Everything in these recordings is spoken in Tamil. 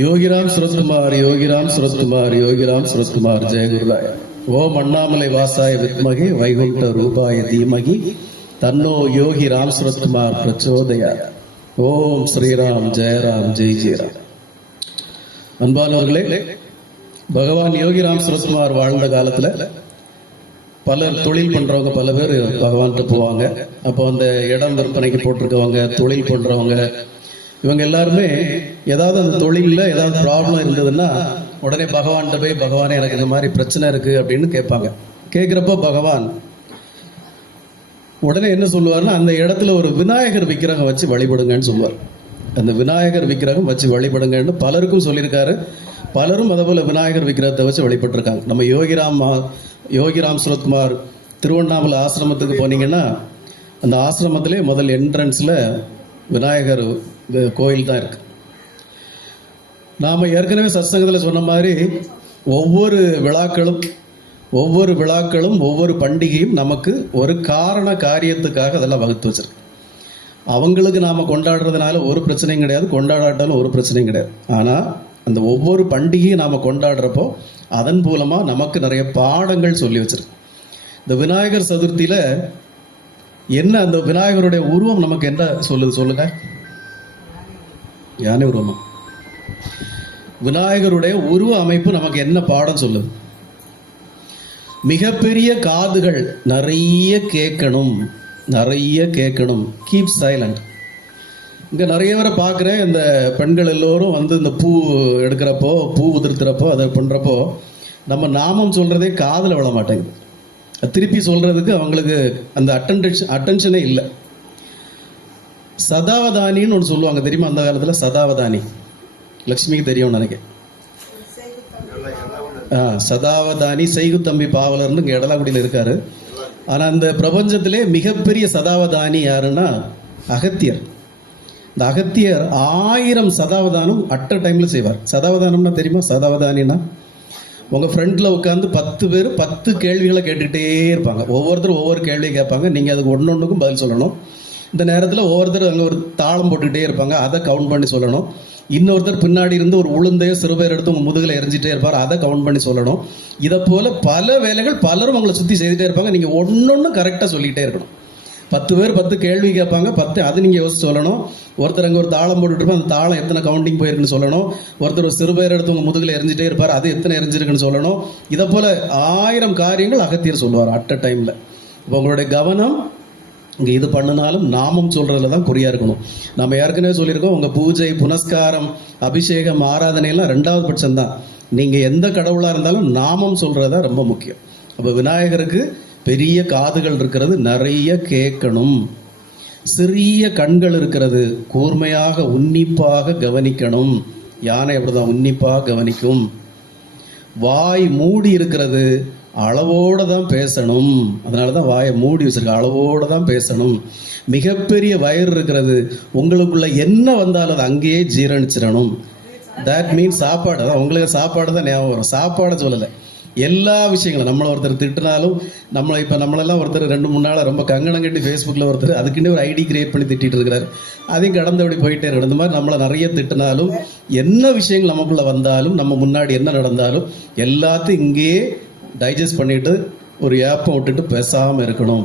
யோகிராம் சுரத்குமார், யோகிராம் சுரத்குமார், யோகிராம் சுரத்குமார். ஜெயகுருராய. ஓம் அண்ணாமலை வாசாய வித்மகி வைகுண்ட ரூபாய தீமகி தன்னோ யோகி ராம் சுரத்குமார் பிரச்சோதயா. ஓம் ஸ்ரீராம் ஜெயராம் ஜெய் ஜெயராம். அன்பானவர்களே, பகவான் யோகி ராம் சுரத்குமார் வாழ்ந்த காலத்துல பலர் தொழில் பண்றவங்க பல பேர் பகவான்கிட்ட போவாங்க. அப்போ அந்த இடம் விற்பனைக்கு போட்டிருக்கவங்க, தொழில் பண்றவங்க, இவங்க எல்லாருமே ஏதாவது அந்த தொழிலில் ஏதாவது ப்ராப்ளம் இருந்ததுன்னா உடனே பகவான்கிட்ட போய், பகவானே எனக்கு இந்த மாதிரி பிரச்சனை இருக்கு அப்படின்னு கேட்பாங்க. கேட்குறப்போ பகவான் உடனே என்ன சொல்லுவார்னா, அந்த இடத்துல ஒரு விநாயகர் விக்கிரகம் வச்சு வழிபடுங்கன்னு சொல்லுவார். அந்த விநாயகர் விக்கிரகம் வச்சு வழிபடுங்கன்னு பலருக்கும் சொல்லியிருக்காரு. பலரும் அதே போல விநாயகர் விக்கிரகத்தை வச்சு வழிபட்டிருக்காங்க. நம்ம யோகிராம் சுரத்குமார் திருவண்ணாமலை ஆசிரமத்துக்கு போனீங்கன்னா அந்த ஆசிரமத்திலே முதல் என்ட்ரன்ஸில் விநாயகர் கோயில் தான் இருக்கு. நாம் ஏற்கனவே சத்சங்கத்தில் சொன்ன மாதிரி ஒவ்வொரு விழாக்களும் ஒவ்வொரு பண்டிகையும் நமக்கு ஒரு காரண காரியத்துக்காக அதெல்லாம் வகுத்து வச்சிருக்கு. அவங்களுக்கு நாம் கொண்டாடுறதுனால ஒரு பிரச்சனையும் கிடையாது, கொண்டாடாட்டாலும் ஒரு பிரச்சனையும் கிடையாது. ஆனால் அந்த ஒவ்வொரு பண்டிகையும் நாம் கொண்டாடுறப்போ அதன் மூலமாக நமக்கு நிறைய பாடங்கள் சொல்லி வச்சிருக்கு. இந்த விநாயகர் சதுர்த்தியில் என்ன, அந்த விநாயகருடைய உருவம் நமக்கு என்ன சொல்லுங்க? யானை உருவமா? விநாயகருடைய உருவ அமைப்பு நமக்கு என்ன பாடம் சொல்லுது? மிகப்பெரிய காதுகள், நிறைய கேட்கணும், கீப் சைலண்ட். இங்க நிறைய பேரை பார்க்குறேன். இந்த பெண்கள் எல்லோரும் வந்து இந்த பூ எடுக்கிறப்போ, பூ உதிர்த்துறப்போ, அதை பண்றப்போ நம்ம நாமம் சொல்றதே காதில் விழ மாட்டேங்குது. திருப்பி சொல்றதுக்கு அவங்களுக்கு அந்த அட்டென்ஷனே இல்லை. சதாவதானின்னு ஒன்று சொல்லுவாங்க, தெரியுமா? அந்த காலத்தில் சதாவதானி, லக்ஷ்மிக்கு தெரியும்னு நினைக்கிறேன். சதாவதானி செய்குத்தம்பி பாவலர்னு இங்கே இடலாக்குடியில் இருக்காரு. ஆனால் அந்த பிரபஞ்சத்திலே மிகப்பெரிய சதாவதானி யாருன்னா அகத்தியர். இந்த அகத்தியர் 1000 சதாவதானம் அட் அ டைம்ல செய்வார். சதாவதானம்னா தெரியுமா? சதாவதானின்னா உங்கள் ஃப்ரெண்டில் உட்காந்து 10 பேர் 10 கேள்விகளை கேட்டுகிட்டே இருப்பாங்க. ஒவ்வொருத்தரும் ஒவ்வொரு கேள்வியை கேட்பாங்க. நீங்கள் அதுக்கு ஒன்னொன்றுக்கும் பதில் சொல்லணும். இந்த நேரத்தில் ஒவ்வொருத்தர் அங்கே ஒரு தாளம் போட்டுக்கிட்டே இருப்பாங்க, அதை கவுண்ட் பண்ணி சொல்லணும். இன்னொருத்தர் பின்னாடி இருந்து ஒரு உளுந்தையோ சிறுபேர் எடுத்து உங்கள் முதுகில் எரிஞ்சிட்டே இருப்பார், அதை கவுண்ட் பண்ணி சொல்லணும். இதை போல் பல வேலைகள் பலரும் உங்களை சுற்றி செய்துட்டே இருப்பாங்க. நீங்கள் ஒன்னொன்றும் கரெக்டாக சொல்லிகிட்டே இருக்கணும். 10 பேர் 10 கேள்வி கேட்பாங்க, 10 அது நீங்கள் யோசிச்சு சொல்லணும். ஒருத்தர் அங்கே ஒரு தாளம் போட்டுட்டு இருப்பார், அந்த தாளம் எத்தனை கவுண்டிங் போயிருக்குன்னு சொல்லணும். ஒருத்தர் ஒரு சிறுபேர் எடுத்து உங்கள் முதுகில் எரிஞ்சிட்டே இருப்பார், அது எத்தனை எரிஞ்சிருக்குன்னு சொல்லணும். இதை போல் 1000 காரியங்கள் அகத்தியர் சொல்லுவார் அட் அ டைமில். இப்போ உங்களுடைய கவனம் இங்கே இது பண்ணினாலும் நாமம் சொல்றதுல தான் குறியா இருக்கணும். நம்ம ஏற்கனவே சொல்லியிருக்கோம், உங்க பூஜை, புனஸ்காரம், அபிஷேகம், ஆராதனையெல்லாம் 2வது பட்சம்தான். நீங்க எந்த கடவுளா இருந்தாலும் நாமம் சொல்றதா ரொம்ப முக்கியம். அப்போ விநாயகருக்கு பெரிய காதுகள் இருக்கிறது, நிறைய கேட்கணும். சிறிய கண்கள் இருக்கிறது, கூர்மையாக உன்னிப்பாக கவனிக்கணும். யானை அப்படிதான் உன்னிப்பாக கவனிக்கும். வாய் மூடி இருக்கிறது, அளவோடு தான் பேசணும். அதனால தான் வாயை மூடி வச்சிருக்க, அளவோடு தான் பேசணும். மிகப்பெரிய வயிறு இருக்கிறது, உங்களுக்குள்ள என்ன வந்தாலும் அது அங்கேயே ஜீரணிச்சிடணும். தட் மீன்ஸ் சாப்பாடு. அதான் உங்களுக்கு சாப்பாடு தான் ஞாபகம் வரும். சாப்பாடை சொல்லலை, எல்லா விஷயங்களும். நம்மளை ஒருத்தர் திட்டினாலும், நம்மளெல்லாம் ஒருத்தர் 2-3 நாள் ரொம்ப கங்கணம் கட்டி ஃபேஸ்புக்கில் ஒருத்தர் அதுக்குன்னு ஒரு ஐடி கிரியேட் பண்ணி திட்டிட்டு இருக்கிறாரு. அதையும் கடந்தபடி போயிட்டே இருக்கணும். இந்த மாதிரி நம்மளை நிறைய திட்டினாலும், என்ன விஷயங்கள் நமக்குள்ள வந்தாலும், நம்ம முன்னாடி என்ன நடந்தாலும் எல்லாத்தையும் இங்கேயே டைஜஸ்ட் பண்ணிட்டு ஒரு ஏப்பம் விட்டுட்டு பேசாமல் இருக்கணும்.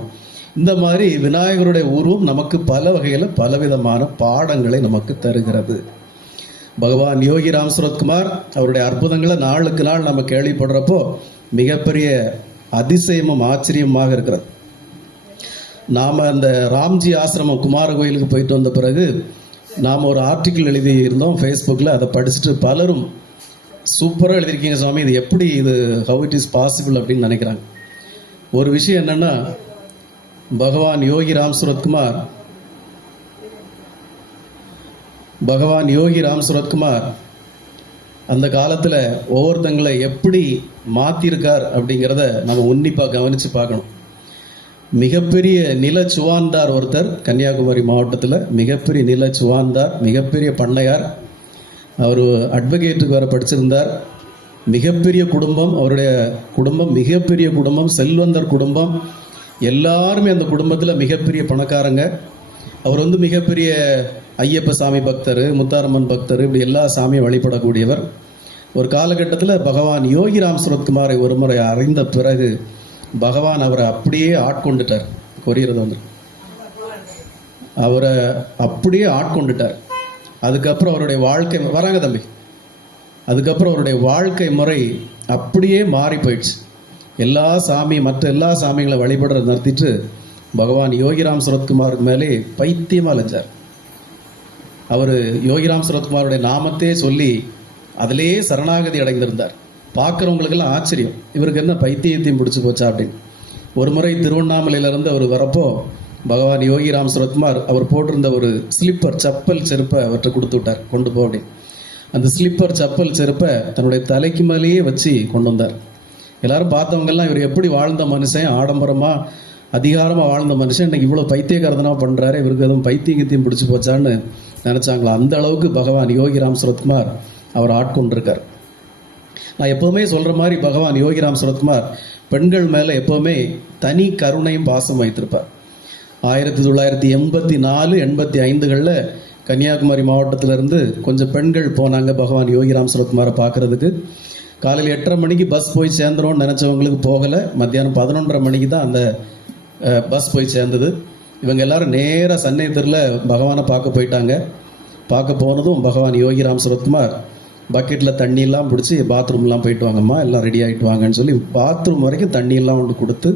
இந்த மாதிரி விநாயகருடைய உருவம் நமக்கு பல வகையில் பலவிதமான பாடங்களை நமக்கு தருகிறது. பகவான் யோகி ராம் சுரத்குமார் அவருடைய அற்புதங்களை நாளுக்கு நாள் நம்ம கேள்விப்படுறப்போ மிகப்பெரிய அதிசயமும் ஆச்சரியமாக இருக்கிறது. நாம் அந்த ராம்ஜி ஆசிரமம் குமார கோயிலுக்கு போயிட்டு வந்த பிறகு நாம் ஒரு ஆர்டிக்கிள் எழுதி இருந்தோம் ஃபேஸ்புக்கில். அதை படிச்சுட்டு பலரும் சூப்பராக எழுதியிருக்கீங்க சுவாமி, இது எப்படி, இது ஹவு இட் இஸ் பாசிபிள் அப்படின்னு நினைக்கிறாங்க. ஒரு விஷயம் என்னன்னா, பகவான் யோகி ராம் சுரத்குமார் அந்த காலத்தில் ஒவ்வொருத்தங்களை எப்படி மாற்றிருக்கார் அப்படிங்கிறத நம்ம உன்னிப்பாக கவனித்து பார்க்கணும். மிகப்பெரிய நில சுவான்தார் ஒருத்தர், கன்னியாகுமரி மாவட்டத்தில் மிகப்பெரிய நில சுவான்தார், மிகப்பெரிய பண்ணையார். அவர் அட்வொகேட்டுக்கு வர படிச்சிருந்தார். மிகப்பெரிய குடும்பம், அவருடைய குடும்பம் மிகப்பெரிய குடும்பம், செல்வந்தர் குடும்பம். எல்லாருமே அந்த குடும்பத்தில் மிகப்பெரிய பணக்காரங்க. அவர் வந்து மிகப்பெரிய ஐயப்ப சாமி பக்தர், முத்தாரம்மன் பக்தர், இப்படி எல்லா சாமியும் வழிபடக்கூடியவர். ஒரு காலகட்டத்தில் பகவான் யோகிராம் சுரத்குமாரை ஒரு முறை அறிந்த பிறகு பகவான் அவரை அப்படியே ஆட்கொண்டுட்டார். கொரியறது வந்து அவரை அப்படியே ஆட்கொண்டுட்டார். அதுக்கப்புறம் அவருடைய வாழ்க்கை வராங்க தம்பி, அதுக்கப்புறம் அவருடைய வாழ்க்கை முறை அப்படியே மாறி போயிடுச்சு. மற்ற எல்லா சாமிகளை வழிபடுறத நிறுத்திட்டு பகவான் யோகிராம் சுரத்குமாருக்கு மேலே பைத்தியமாக அலைஞ்சார். அவர் யோகிராம் சுரத்குமாருடைய நாமத்தையே சொல்லி அதிலேயே சரணாகதி அடைந்திருந்தார். பார்க்குறவங்களுக்கெல்லாம் ஆச்சரியம், இவருக்கு என்ன பைத்தியத்தையும் பிடிச்சி போச்சா அப்படின்னு. ஒரு முறை திருவண்ணாமலையிலிருந்து அவர் வரப்போ பகவான் யோகிராம் சுரத்குமார் அவர் போட்டிருந்த ஒரு ஸ்லிப்பர் செப்பல் செருப்பை அவற்றை கொடுத்து விட்டார், கொண்டு போ அப்படின்னு. அந்த ஸ்லிப்பர் செப்பல் செருப்பை தன்னுடைய தலைக்கு மேலேயே வச்சு கொண்டு வந்தார். எல்லாரும் பார்த்தவங்கெல்லாம் இவர் எப்படி வாழ்ந்த மனுஷன், ஆடம்பரமாக அதிகாரமாக வாழ்ந்த மனுஷன், இன்னைக்கு இவ்வளோ பைத்தியகாரதனாக பண்ணுறாரு, இவருக்கு எதுவும் பைத்தியங்கத்தையும் பிடிச்சி போச்சான்னு நினச்சாங்களா. அந்த அளவுக்கு பகவான் யோகிராம் சுரத்குமார் அவர் ஆட்கொண்டிருக்கார். நான் எப்போவுமே சொல்கிற மாதிரி பகவான் யோகிராம் சுரத்குமார் பெண்கள் மேலே எப்போவுமே தனி கருணையும் பாசம் வைத்திருப்பார். 1984, 85களில் கன்னியாகுமரி மாவட்டத்திலேருந்து கொஞ்சம் பெண்கள் போனாங்க பகவான் யோகிராம் சுரத்குமாரை பார்க்குறதுக்கு. காலையில் 8:30 மணிக்கு பஸ் போய் சேர்ந்துரும்னு நினச்சவங்களுக்கு போகலை. மத்தியானம் 11:30 மணிக்கு தான் அந்த பஸ் போய் சேர்ந்தது. இவங்க எல்லாரும் நேராக சென்னை தெருவில் பகவானை பார்க்க போயிட்டாங்க. பார்க்க போனதும் பகவான் யோகிராம் சுரத்குமார் பக்கெட்டில் தண்ணியெல்லாம் பிடிச்சி பாத்ரூம்லாம் போயிட்டு வாங்கம்மா, எல்லாம் ரெடி ஆகிட்டு வாங்கன்னு சொல்லி பாத்ரூம் வரைக்கும் தண்ணியெல்லாம் ஒன்று கொடுத்து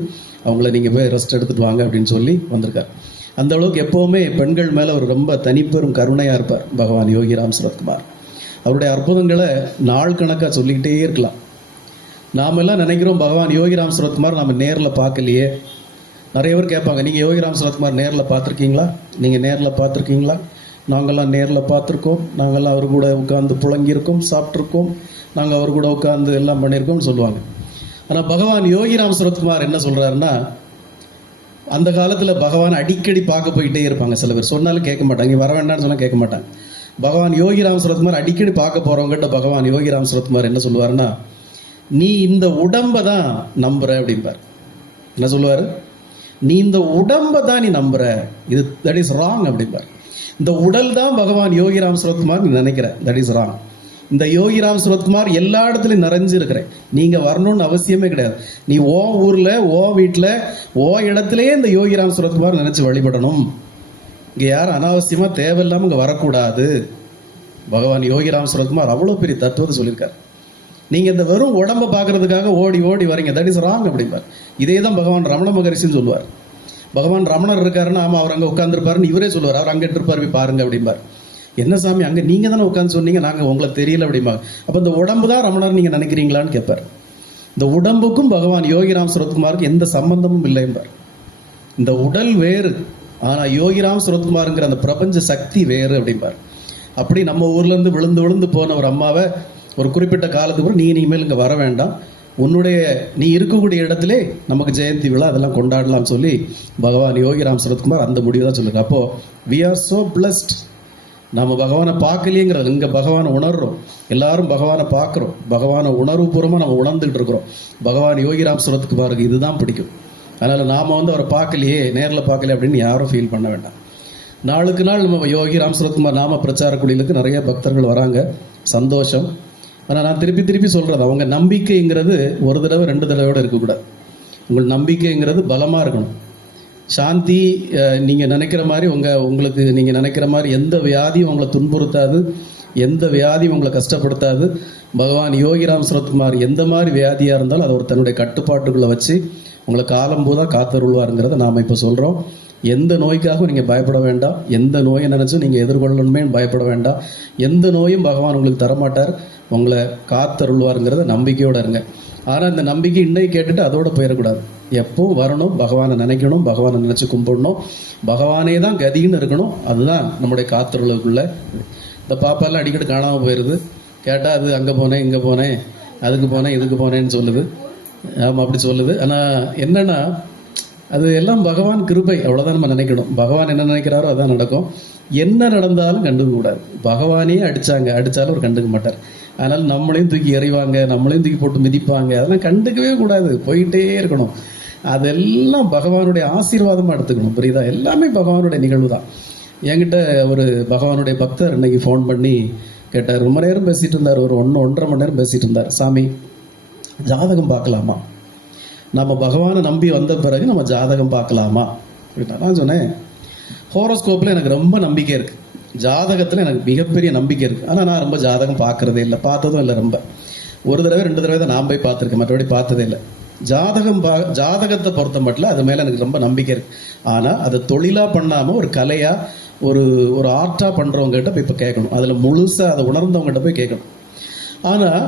அவங்கள நீங்கள் போய் ரெஸ்ட் எடுத்துகிட்டு வாங்க அப்படின்னு சொல்லி வந்திருக்கார். அந்த அளவுக்கு எப்போவுமே பெண்கள் மேலே அவர் ரொம்ப தனிப்பெரும் கருணையாக இருப்பார் பகவான் யோகிராம் சுரத்குமார். அவருடைய அற்புதங்களை நாள் கணக்காக சொல்லிக்கிட்டே இருக்கலாம். நாம் எல்லாம் நினைக்கிறோம் பகவான் யோகிராம் சுரத்குமார் நாம் நேரில் பார்க்கலையே. நிறைய பேர் கேட்பாங்க, நீங்கள் யோகிராம் சுரத்குமார் நேரில் பார்த்துருக்கீங்களா, நீங்கள் நேரில் பார்த்துருக்கீங்களா? நாங்கள்லாம் நேரில் பார்த்துருக்கோம், நாங்கள்லாம் அவர் கூட உட்காந்து புழங்கியிருக்கோம், சாப்பிட்ருக்கோம், நாங்கள் அவர் கூட உட்காந்து எல்லாம் பண்ணியிருக்கோம்னு சொல்லுவாங்க. ஆனால் பகவான் யோகிராம் சுரத்குமார் என்ன சொல்கிறாருன்னா, அந்த காலத்தில் பகவான் அடிக்கடி பார்க்க போயிட்டே இருப்பாங்க. சில பேர் சொன்னாலும் கேட்க மாட்டாங்க, இங்கே வர வேண்டாம்னு சொன்னால் கேட்க மாட்டாங்க. பகவான் யோகிராம் சுரத்குமார் அடிக்கடி பார்க்க போகிறவங்ககிட்ட பகவான் யோகிராம் சுரத்குமார் என்ன சொல்லுவாருன்னா, நீ இந்த உடம்பை தான் நம்புற அப்படிம்பார். என்ன சொல்லுவார்? நீ இந்த உடம்பை தான் நீ நம்புற, இது தட் இஸ் ராங் அப்படிம்பார். இந்த உடல் தான் பகவான் யோகிராம் சுரத்குமார் நீ நினைக்கிற, தட் இஸ் ராங். இந்த யோகிராம் சுரத்குமார் எல்லா இடத்துலையும் நிறைஞ்சு இருக்கிறேன், நீங்கள் வரணும்னு அவசியமே கிடையாது. நீ ஓ ஊரில், ஓ வீட்டில், ஓ இடத்துலையே இந்த யோகிராம் சுரத்குமார் நினச்சி வழிபடணும். இங்கே யாரும் அனாவசியமாக தேவையில்லாமல் இங்கே வரக்கூடாது. பகவான் யோகிராம் சுரத்குமார் அவ்வளோ பெரிய தத்துவத்தை சொல்லியிருக்கார். நீங்கள் இந்த வெறும் உடம்பை பார்க்கறதுக்காக ஓடி ஓடி வரீங்க, தட் இஸ் ராங் அப்படிம்பார். இதே தான் பகவான் ரமண மகரிஷின்னு சொல்லுவார். பகவான் ரமணர் இருக்காருன்னா, ஆமாம் அவர் அங்கே உட்காந்துருப்பாருன்னு இவரே சொல்லுவார். அவர் அங்கே இருப்பார், போய் பாருங்க அப்படிம்பார். என்ன சாமி அங்கே நீங்கள் தானே உட்காந்து சொன்னீங்க, நாங்கள் உங்களுக்கு தெரியல அப்படிம்பாங்க. அப்போ இந்த உடம்பு தான் ரமணர் நீங்கள் நினைக்கிறீங்களான்னு கேட்பார். இந்த உடம்புக்கும் பகவான் யோகிராம் சுரத்குமாருக்கு எந்த சம்பந்தமும் இல்லைம்பார். இந்த உடல் வேறு, ஆனால் யோகிராம் சுரத்குமாருங்கிற அந்த பிரபஞ்ச சக்தி வேறு அப்படிம்பார். அப்படி நம்ம ஊர்லேருந்து விழுந்து விழுந்து போன ஒரு அம்மாவை ஒரு குறிப்பிட்ட காலத்துக்கு அப்புறம் நீ இனிமேல் இங்கே வர வேண்டாம், உன்னுடைய நீ இருக்கக்கூடிய இடத்திலே நமக்கு ஜெயந்தி விழா அதெல்லாம் கொண்டாடலாம்னு சொல்லி பகவான் யோகிராம் சுரத்குமார் அந்த முடிவு தான் சொல்லியிருக்கார். அப்போது வி ஆர் ஸோ பிளஸ்ட். நம்ம பகவானை பார்க்கலையேங்கிறது, இங்கே பகவானை உணர்றோம், எல்லாரும் பகவானை பார்க்குறோம், பகவானை உணர்வுபூர்வமாக நம்ம உணர்ந்துகிட்டு இருக்கிறோம். பகவான் யோகிராம் சுரத்குமாருக்கு இதுதான் பிடிக்கும். அதனால் நாம் அவரை பார்க்கலையே, நேரில் பார்க்கலையே அப்படின்னு யாரும் ஃபீல் பண்ண வேண்டாம். நாளுக்கு நாள் நம்ம யோகிராம் சுரத்குமார் நாம பிரச்சார குடிலுக்கு நிறைய பக்தர்கள் வராங்க, சந்தோஷம். ஆனால் நான் திருப்பி திருப்பி சொல்கிறது, அவங்க நம்பிக்கைங்கிறது ஒரு தடவை 2 தடவையோடு இருக்கக்கூடாது. உங்கள் நம்பிக்கைங்கிறது பலமாக இருக்கணும். சாந்தி, நீங்கள் நினைக்கிற மாதிரி உங்களுக்கு நீங்கள் நினைக்கிற மாதிரி எந்த வியாதியும் உங்களை துன்புறுத்தாது, எந்த வியாதியும் உங்களை கஷ்டப்படுத்தாது. பகவான் யோகிராம் சுரத்குமார் எந்த மாதிரி வியாதியாக இருந்தாலும் அதை ஒரு தன்னுடைய கட்டுப்பாட்டுக்குள்ளே வச்சு உங்களை காலம் போதாக காத்தருள்வாருங்கிறத நாம் இப்போ சொல்கிறோம். எந்த நோய்க்காகவும் நீங்கள் பயப்பட வேண்டாம், எந்த நோயை நினச்சும் நீங்கள் எதிர்கொள்ளணுமே பயப்பட வேண்டாம். எந்த நோயும் பகவான் உங்களுக்கு தரமாட்டார், உங்களை காத்தருள்வாருங்கிறத நம்பிக்கையோடு இருங்க. ஆனால் இந்த நம்பிக்கை இன்னைக்கு கேட்டுட்டு அதோடு போயிடக்கூடாது. எப்பவும் வரணும், பகவானை நினைக்கணும், பகவானை நினச்சி கும்பிடணும், பகவானே தான் கதின்னு இருக்கணும். அதுதான் நம்முடைய காத்தருளுக்குள்ள. இந்த பாப்பாலாம் அடிக்கடி காணாமல் போயிடுது, கேட்டால் அது அங்கே போனேன், இங்கே போனேன், அதுக்கு போனேன், இதுக்கு போனேன்னு சொல்லுது. ஆமாம் அப்படி சொல்லுது. ஆனால் என்னென்னா அது எல்லாம் பகவான் கிருபை, அவ்வளோதான் நம்ம நினைக்கணும். பகவான் என்ன நினைக்கிறாரோ அதான் நடக்கும். என்ன நடந்தாலும் கண்டுக்க கூடாது. பகவானே அடித்தாலும் அவர் கண்டுக்க மாட்டார். அதனால் நம்மளையும் தூக்கி எறிவாங்க, நம்மளையும் தூக்கி போட்டு மிதிப்பாங்க, அதெல்லாம் கண்டுக்கவே கூடாது, போயிட்டே இருக்கணும். அதெல்லாம் பகவானுடைய ஆசீர்வாதமாக எடுத்துக்கணும், புரியுதா? எல்லாமே பகவானுடைய நிகழ்வு தான். என்கிட்ட ஒரு பகவானுடைய பக்தர் இன்னைக்கு ஃபோன் பண்ணி கேட்டார். ரொம்ப நேரம் பேசிகிட்டு இருந்தார், ஒரு 1-1.5 மணி நேரம் பேசிகிட்டு இருந்தார். சாமி, ஜாதகம் பார்க்கலாமா? நம்ம பகவானை நம்பி வந்த பிறகு நம்ம ஜாதகம் பார்க்கலாமா அப்படின்னா நான் சொன்னேன், ஹோரோஸ்கோப்பில் எனக்கு ரொம்ப நம்பிக்கை இருக்குது, ஜாதகத்தில் எனக்கு மிகப்பெரிய நம்பிக்கை இருக்குது. ஆனால் நான் ரொம்ப ஜாதகம் பார்க்குறதே இல்லை, பார்த்ததும் இல்லை. ரொம்ப ஒரு தடவை 2 தடவை தான் நான் போய் பார்த்துருக்கேன், மற்றபடி பார்த்ததே இல்லை. ஜாதகத்தை பொறுத்த மட்டும் அது மேலே எனக்கு ரொம்ப நம்பிக்கை இருக்குது. ஆனால் அதை தொழிலாக பண்ணாமல் ஒரு கலையாக ஒரு ஆர்ட்டாக பண்ணுறவங்ககிட்ட போய் இப்போ கேட்கணும், அதில் முழுசாக அதை உணர்ந்தவங்ககிட்ட போய் கேட்கணும். ஆனால்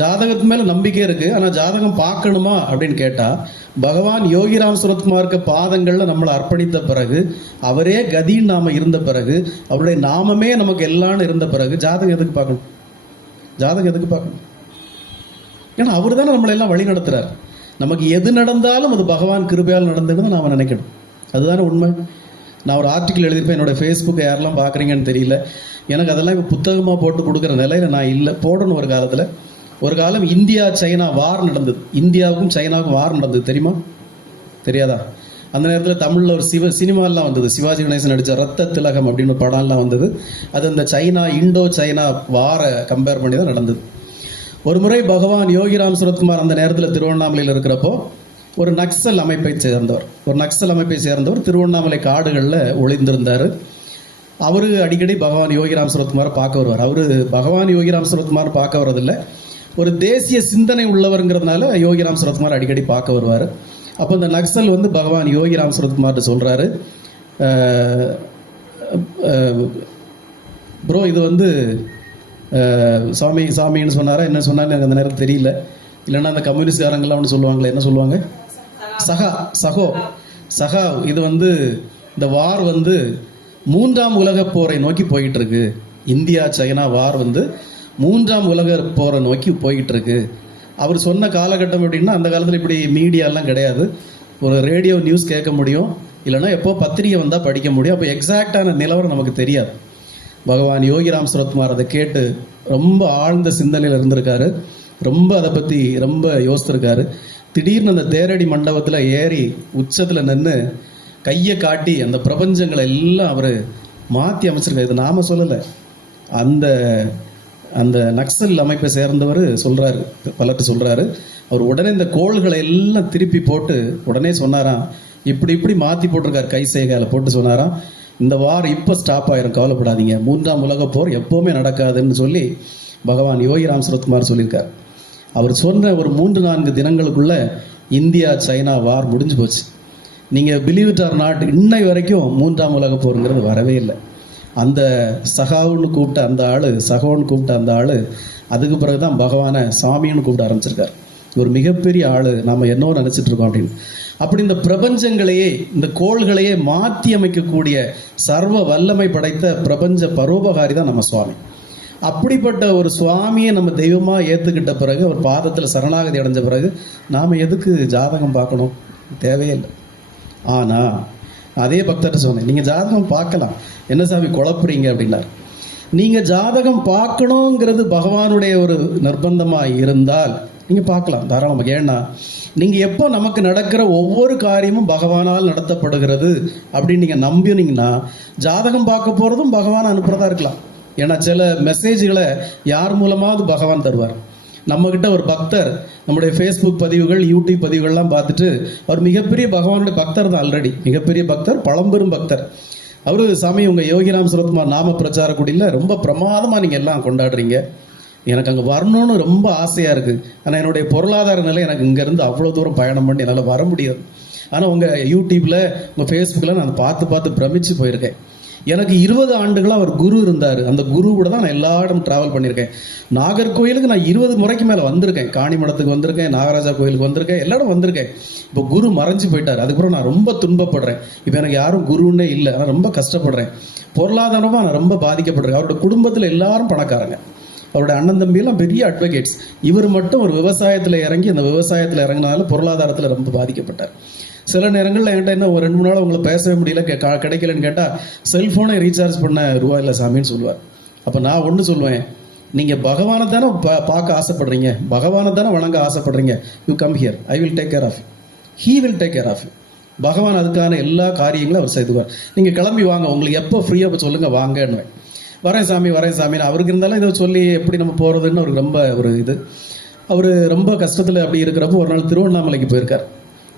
ஜாதகத்து மேலே நம்பிக்கை இருக்குது, ஆனால் ஜாதகம் பார்க்கணுமா அப்படின்னு கேட்டால், பகவான் யோகிராம் சுரத்குமாருக்கு பாதங்களில் நம்மளை அர்ப்பணித்த பிறகு, அவரே கதின்னு நாம் இருந்த பிறகு, அவருடைய நாமமே நமக்கு எல்லாம்னு இருந்த பிறகு ஜாதகம் எதுக்கு பார்க்கணும்? ஜாதகம் எதுக்கு பார்க்கணும்? ஏன்னா அவர் தானே நம்மளை எல்லாம் வழி நடத்துறாரு. நமக்கு எது நடந்தாலும் அது பகவான் கிருபையால் நடந்ததுன்னு நாம் நினைக்கணும். அதுதானே உண்மை. நான் ஒரு ஆர்டிக்கிள் எழுதியிருப்பேன், என்னோடய ஃபேஸ்புக்கை யாரெல்லாம் பார்க்குறீங்கன்னு தெரியல. எனக்கு அதெல்லாம் இப்போ புத்தகமாக போட்டு கொடுக்குற நிலையில் நான் இல்லை. போடணும். ஒரு காலம் இந்தியா சைனா வார் நடந்தது. இந்தியாவுக்கும் சைனாவுக்கும் வார் நடந்தது, தெரியுமா? தெரியாதா? அந்த நேரத்தில் தமிழில் ஒரு சினிமாலாம் வந்தது. சிவாஜி கணேசன் நடித்த ரத்த திலகம் அப்படின்னு ஒரு படம்லாம் வந்தது. அது இந்த இண்டோ சைனா வாரை கம்பேர் பண்ணி தான் நடந்தது. ஒரு முறை பகவான் யோகிராம் சுரத்குமார் அந்த நேரத்தில் திருவண்ணாமலையில் இருக்கிறப்போ ஒரு நக்சல் அமைப்பை சேர்ந்தவர் திருவண்ணாமலை காடுகளில் ஒளிந்திருந்தார். அவரு அடிக்கடி பகவான் யோகிராம் சுரத்குமாரை பார்க்க வருவார். அவரு பகவான் யோகிராம் சுரத்குமார் பார்க்க வர்றதில்லை, ஒரு தேசிய சிந்தனை உள்ளவருங்கிறதுனால யோகிராம் சுரத்குமார் அடிக்கடி பார்க்க வருவார். அப்போ இந்த நக்சல் வந்து பகவான் யோகிராம் சுரத்குமார்கிட்ட சொல்கிறாரு, ப்ரோ இது வந்து சாமின்னு சொன்னாரா என்ன சொன்னாலும் எனக்கு அந்த நேரம் தெரியல. இல்லைன்னா அந்த கம்யூனிஸ்ட்காரங்களாம் ஒன்று சொல்லுவாங்களே, என்ன சொல்லுவாங்க? சகா இது வந்து இந்த வார் வந்து 3ஆம் உலக போரை நோக்கி போயிட்டு இருக்கு. இந்தியா சைனா வார் வந்து 3ஆம் உலக போரை நோக்கி போயிட்டு இருக்கு. அவர் சொன்ன காலகட்டம் எப்படின்னா, அந்த காலத்தில் இப்படி மீடியாலாம் கிடையாது. ஒரு ரேடியோ நியூஸ் கேட்க முடியும், இல்லைன்னா எப்போ பத்திரிகை வந்தால் படிக்க முடியும். அப்போ எக்ஸாக்டான நிலவரம் நமக்கு தெரியாது. பகவான் யோகிராம் சுரத்குமார் அதை கேட்டு ரொம்ப ஆழ்ந்த சிந்தனையில் இருந்திருக்காரு. ரொம்ப அதை பற்றி ரொம்ப யோசித்திருக்காரு. திடீர்னு அந்த தேரடி மண்டபத்தில் ஏறி உச்சத்தில் நின்று கையை காட்டி அந்த பிரபஞ்சங்களை எல்லாம் அவர் மாற்றி அமைச்சிருக்காரு. இது நாம சொல்லலை, அந்த நக்சல் அமைப்பை சேர்ந்தவர் சொல்கிறாரு, பலர்கிட்ட சொல்கிறாரு. அவர் உடனே இந்த கோள்களை எல்லாம் திருப்பி போட்டு உடனே சொன்னாராம், இப்படி மாற்றி போட்டிருக்காரு, கை செய்கையில் போட்டு சொன்னாராம், இந்த வார் இப்போ ஸ்டாப் ஆயிரும், கவலைப்படாதீங்க, 3ஆம் உலக போர் எப்போவுமே நடக்காதுன்னு சொல்லி பகவான் யோகிராம் சுரத்குமார் சொல்லியிருக்கார். அவர் சொன்ன ஒரு 3-4 தினங்களுக்குள்ள இந்தியா சைனா வார் முடிஞ்சு போச்சு. நீங்கள் பிலீவ் இட் ஆர் நாட், இன்னை வரைக்கும் 3ஆம் உலக போருங்கிறது வரவே இல்லை. அந்த சகாவுன்னு கூப்பிட்ட அந்த ஆள் அதுக்கு பிறகு தான் பகவானை சாமின்னு கூப்பிட ஆரம்பிச்சிருக்கார். ஒரு மிகப்பெரிய ஆள், நாம் என்னவோ நினச்சிட்டு இருக்கோம் அப்படின்னு. அப்படி இந்த பிரபஞ்சங்களையே, இந்த கோள்களையே மாற்றி அமைக்கக்கூடிய சர்வ வல்லமை படைத்த பிரபஞ்ச பரோபகாரி தான் நம்ம சுவாமி. அப்படிப்பட்ட ஒரு சுவாமியை நம்ம தெய்வமாக ஏற்றுக்கிட்ட பிறகு, அவர் பாதத்தில் சரணாகதி அடைஞ்ச பிறகு நாம் எதுக்கு ஜாதகம் பார்க்கணும்? தேவையில்லை. ஆனால் அதே பக்தர்கிட்ட சொன்னேன், நீங்கள் ஜாதகம் பார்க்கலாம், என்ன சாமி குழப்புறீங்க அப்படின்னார். நீங்கள் ஜாதகம் பார்க்கணுங்கிறது பகவானுடைய ஒரு நிர்பந்தமாக இருந்தால் நீங்கள் பார்க்கலாம் தாராளமாக. ஏன்னா நீங்கள் எப்போ நமக்கு நடக்கிற ஒவ்வொரு காரியமும் பகவானால் நடத்தப்படுகிறது அப்படின்னு நீங்கள் நம்பினீங்கன்னா, ஜாதகம் பார்க்க போகிறதும் பகவான் அனுப்புகிறதா இருக்கலாம். ஏன்னா சில மெசேஜ்களை யார் மூலமாவது பகவான் தருவார். நம்மக்கிட்ட ஒரு பக்தர் நம்முடைய ஃபேஸ்புக் பதிவுகள், யூடியூப் பதிவுகள்லாம் பார்த்துட்டு, அவர் மிகப்பெரிய பகவானுடைய பக்தர் தான், ஆல்ரெடி மிகப்பெரிய பக்தர், பழம்பெரும் பக்தர். அவரு, சாமி உங்கள் யோகிராம் சுரத்குமார் நாம பிரச்சார குடியில் ரொம்ப பிரமாதமாக நீங்கள் எல்லாம் கொண்டாடுறீங்க, எனக்கு அங்கே வரணும்னு ரொம்ப ஆசையாக இருக்குது. ஆனால் என்னுடைய பொருளாதார நிலை எனக்கு இங்கேருந்து அவ்வளோ தூரம் பயணம் பண்ணி என்னால் வர முடியாது. ஆனால் உங்கள் யூடியூப்பில், உங்கள் ஃபேஸ்புக்கில் நான் பார்த்து பிரமிச்சு போயிருக்கேன். எனக்கு 20 ஆண்டுகளாக அவர் குரு இருந்தார். அந்த குரு கூட தான் நான் எல்லா இடம் ட்ராவல் பண்ணியிருக்கேன். நாகர்கோயிலுக்கு நான் 20 முறைக்கு மேலே வந்திருக்கேன். காணிமடத்துக்கு வந்திருக்கேன், நாகராஜா கோயிலுக்கு வந்திருக்கேன், எல்லா இடம் வந்திருக்கேன். இப்போ குரு மறைஞ்சு போயிட்டார். அதுக்கப்புறம் நான் ரொம்ப துன்பப்படுறேன். இப்போ எனக்கு யாரும் குருன்னே இல்லை, நான் ரொம்ப கஷ்டப்படுறேன். பொருளாதாரமாக நான் ரொம்ப பாதிக்கப்படுறேன். அவரோட குடும்பத்தில் எல்லாரும் பணக்காரங்க. அவருடைய அண்ணன் தம்பியெல்லாம் பெரிய அட்வொகேட்ஸ். இவர் மட்டும் ஒரு விவசாயத்தில் இறங்கி அந்த விவசாயத்தில் இறங்கினால பொருளாதாரத்தில் ரொம்ப பாதிக்கப்பட்டார். சில நேரங்களில் என்கிட்ட என்ன ஒரு 2-3 நாள் உங்களை பேசவே முடியல, கிடைக்கலன்னு கேட்டால் செல்ஃபோனை ரீசார்ஜ் பண்ண ரூபா இல்லை சாமின்னு சொல்லுவார். அப்போ நான் ஒன்று சொல்லுவேன், நீங்கள் பகவானை தானே பார்க்க ஆசைப்படுறீங்க, பகவானை தானே வணங்க ஆசைப்படுறீங்க, you come here, I will take care of you, he will take care of you. பகவான் அதுக்கான எல்லா காரியங்களும் அவர் செய்துவார். நீங்கள் கிளம்பி வாங்க, உங்களுக்கு எப்போ ஃப்ரீயாக சொல்லுங்கள் வாங்கன்னு. வரேன் சாமி அவருக்கு இருந்தாலும் இதை சொல்லி எப்படி நம்ம போகிறதுன்னு அவருக்கு ரொம்ப ஒரு இது. அவர் ரொம்ப கஷ்டத்தில் அப்படி இருக்கிறப்போ ஒரு நாள் திருவண்ணாமலைக்கு போயிருக்கார்.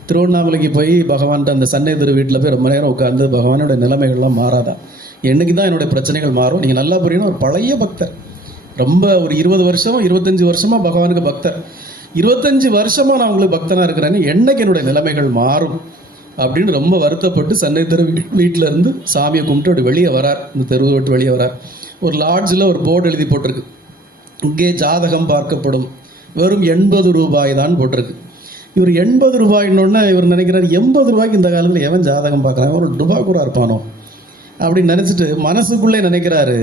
திருவண்ணாமலைக்கு போய் பகவான்கிட்ட அந்த சன்னேதர் வீட்டில் போய் ரொம்ப நேரம் உட்காந்து பகவானோட நிலைமைகள்லாம் மாறாதா, என்னைக்கு தான் என்னுடைய பிரச்சனைகள் மாறும், நீங்கள் நல்லா புரியணும். ஒரு பழைய பக்தர், ரொம்ப ஒரு 20 வருஷம் 25 வருஷமாக பகவானுக்கு பக்தர். 25 வருஷமாக நான் உங்களுக்கு பக்தனாக இருக்கிறேன்னு என்னைக்கு என்னுடைய நிலைமைகள் மாறும் அப்படின்னு ரொம்ப வருத்தப்பட்டு சன்னேதர் வீட்டில் இருந்து சாமியை கும்பிட்டு அப்படி வெளியே வரார். இந்த தெருவை விட்டு வெளியே வரார். ஒரு லாட்ஜில் ஒரு போர்டு எழுதி போட்டிருக்கு, இங்கே ஜாதகம் பார்க்கப்படும், வெறும் 80 ரூபாய் தான் போட்டிருக்கு. இவர் 80 ரூபாய்னோடனே இவர் நினைக்கிறார், 80 ரூபாய்க்கு இந்த காலத்தில் எவன் ஜாதகம் பார்க்குறான், ஒரு டுபாக்கூரா இருப்பானோ அப்படின்னு நினச்சிட்டு மனசுக்குள்ளே நினைக்கிறாரு,